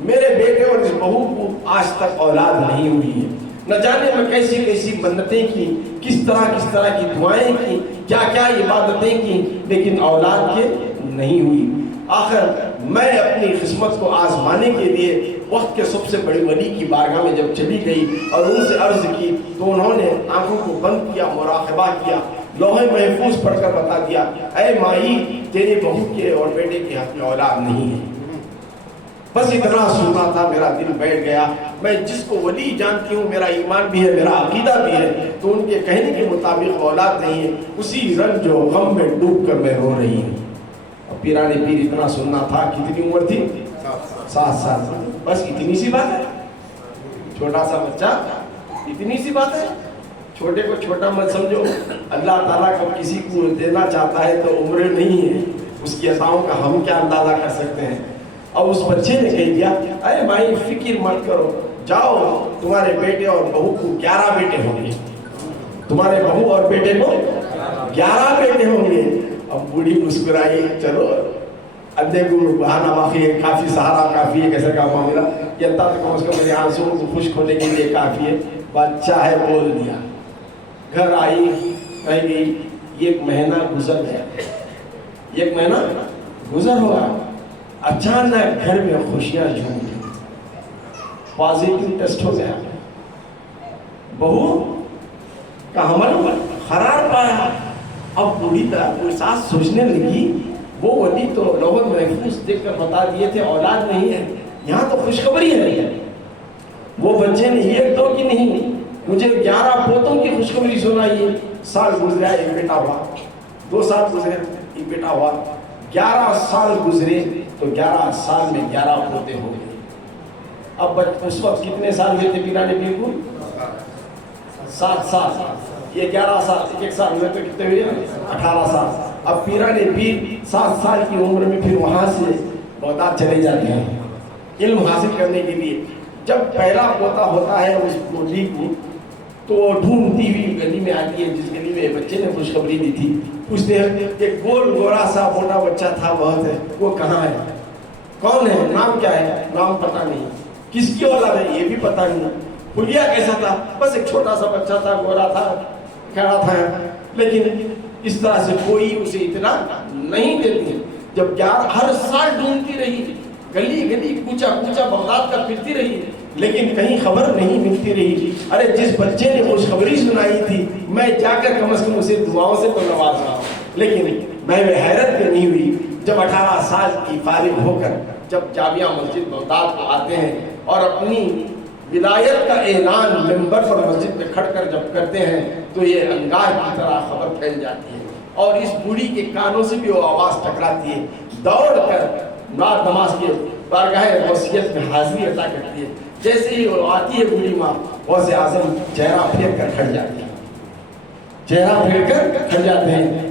میرے بیٹے اور اس بہو کو آج تک اولاد نہیں ہوئی ہے۔ نہ جانے میں کیسی کیسی منتیں کی، کس طرح کی دعائیں کی، کیا کیا عبادتیں کی، لیکن اولاد کے نہیں ہوئی۔ آخر میں اپنی قسمت کو آزمانے کے لیے وقت کے سب سے بڑے ولی کی بارگاہ میں جب چلی گئی اور ان سے عرض کی تو انہوں نے آنکھوں کو بند کیا، مراقبہ کیا، لوح محفوظ پڑھ کر بتا دیا، اے مائی تیرے بہو کے اور بیٹے کے حق میں اولاد نہیں ہے۔ بس اتنا سننا تھا، میرا دل بیٹھ گیا۔ میں جس کو ولی جانتی ہوں، میرا ایمان بھی ہے، میرا عقیدہ بھی ہے، تو ان کے کہنے کے مطابق اولاد نہیں ہے، اسی رنج و غم میں ڈوب کر میں رو رہی ہوں۔ پیرانے پیر اتنا سننا تھا۔ کتنی عمر تھی؟ 7 سال۔ بس اتنی سی بات ہے، چھوٹا سا بچہ، اتنی سی بات ہے۔ چھوٹے کو چھوٹا مت سمجھو، اللہ تعالیٰ کو کسی کو دینا چاہتا ہے تو عمریں نہیں ہے، اس کی عطاؤں کا ہم کیا اندازہ کر سکتے ہیں۔ اور اس بچے نے کہہ دیا ارے بھائی فکر مت کرو، جاؤ تمہارے بیٹے اور بہو کو 11 بیٹے ہوں گے، تمہارے بہو اور بیٹے کو 11 بیٹے ہوں گے۔ اب بوڑھی مسکرائی، چلو اندھے کو بہانا باقی ہے، کافی سہارا کافی ہے، کیسے کا معاملہ یہ تھا، کم از کم میرے آنسوؤں کو خشک ہونے کے لیے کافی ہے۔ بچہ ہے بول دیا، گھر آئی، کہہ گئی 1 مہینہ گزر گیا، 1 مہینہ گزر ہوا، اچانک گھر میں خوشیاں جھوم گئی، پازیٹیو ٹیسٹ ہو گیا، بہو کا حمل قرار پایا۔ اب بوڑھی کوئی ساتھ سوچنے لگی، وہ ولی تو لوح محفوظ دیکھ کر بتا دیے تھے اولاد نہیں ہے، یہاں تو خوشخبری ہے۔ وہ بچے نے 1-2 کی نہیں، مجھے 11 پوتوں کی خوشخبری سنائی۔ سال گزرا، 1 بیٹا ہوا، 2 سال گزرے، 1 بیٹا ہوا، 11 سال گزرے تو 11 سال میں 11 پوتے ہو گئے۔ اب اس وقت کتنے سال ہوئے تھے پیرانے پیر کو؟ 7 سال۔ یہ 11 سال، 1 سال ہوئے تو کتنے ہوئے؟ 18 سال۔ اب پیرانے پیر 7 سال کی عمر میں پھر وہاں سے بغداد چلے جاتے ہیں علم حاصل کرنے کے لیے۔ جب پہلا پوتا ہوتا ہے اس بوڑھی کو تو ڈھونڈتی ہوئی گلی میں آتی ہے، جس گلی میں بچے نے خوشخبری دی تھی، پوچھتے ہیں ایک گول گورا سا موٹا بچہ تھا بہت ہے، وہ کہاں ہے، کون ہے، نام کیا ہے، نام پتہ نہیں، کس کی اولاد ہے یہ بھی پتہ نہیں، حلیہ کیسا تھا، بس ایک چھوٹا سا بچہ تھا، گورا تھا، کھڑا تھا، لیکن اس طرح سے کوئی اسے اطلاع نہیں دیتی۔ جب ہر سال ڈھونڈتی رہی، گلی گلی کوچا کوچا بغداد کا پھرتی رہی، لیکن کہیں خبر نہیں ملتی رہی۔ ارے جس بچے نے خوشخبری سنائی تھی، میں جا کر کم از کم اسے دعاؤں سے تو نواز رہا ہوں، لیکن میں حیرت میں نہیں ہوئی۔ جب 18 سال کی فارغ ہو کر جب جامعہ مسجد بغداد کو آتے ہیں اور اپنی ولایت کا اعلان ممبر پر مسجد میں کھڑ کر جب کرتے ہیں تو یہ انگار کی طرح خبر پھیل جاتی ہے، اور اس بوڑھی کے کانوں سے بھی وہ آواز ٹکراتی ہے، دوڑ کر نماز کے بارگاہ وصیت میں حاضری عطا کرتی ہے۔ جیسے ہی وہ آتی ہے بوڑھی ماں، غوث اعظم چہرہ پھیر کر کھڑ جاتی ہے، چہرہ پھیر کر کھڑ جاتے ہیں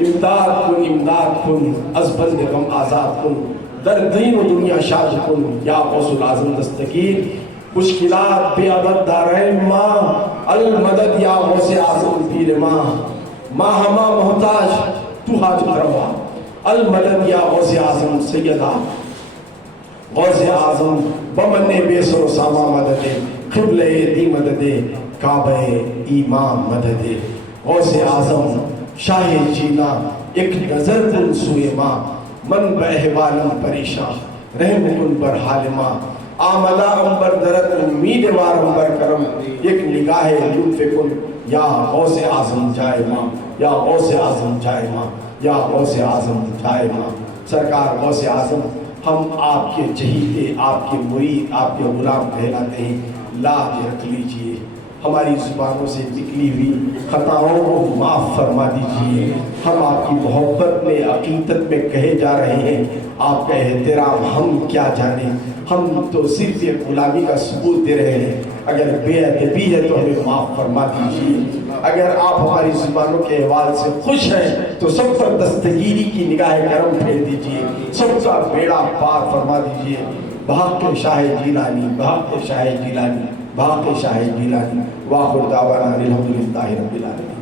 امداد کن از بند غم آزاد کن، در دین و دنیا شاد کن یا غوث العظم دستگیر، مشکلات بے عدد دارین ماں المدد یا غوث اعظم پیر ماں، ماں ہما محتاج تو حاجت روا، المدد یا غوث اعظم سیدہ غوث اعظم بمن بے سر و ساما مدد، قبلہ دی مدد، کعبہ ایمان مدد، غوث اعظم شاہ جینا ایک نظر کن سوئے ماں، من بہوالم پریشان رحم کن بر حال ماں، آمدہ امبر درد امید وار امبر کرم، ایک نگاہ لطف کن یا غوث اعظم جائے ماں، یا غوث اعظم جائے ماں، یا غوث اعظم جائے ماں۔ سرکار غوث اعظم ہم آپ کے چہیتے، آپ کے مرید، آپ کے غلام کہلاتے ہیں، لاج رکھ لیجئے، ہماری زبانوں سے نکلی ہوئی خطاؤں کو معاف فرما دیجئے، ہم آپ کی محبت میں عقیدت میں کہے جا رہے ہیں، آپ کا احترام ہم کیا جانیں، ہم تو صرف ایک غلامی کا ثبوت دے رہے ہیں، اگر بے ادبی ہے تو ہمیں معاف فرما دیجئے، اگر آپ ہماری زبانوں کے احوال سے خوش ہیں تو سب پر دستگیری کی نگاہ کرم پھیر دیجئے، سب کا بیڑا پار فرما دیجئے، بحق شاہ جیلانی، بحق شاہ جیلانی، بحق شاہ جیلانی، وآخر دعوانا الحمدللہ رب العالمین۔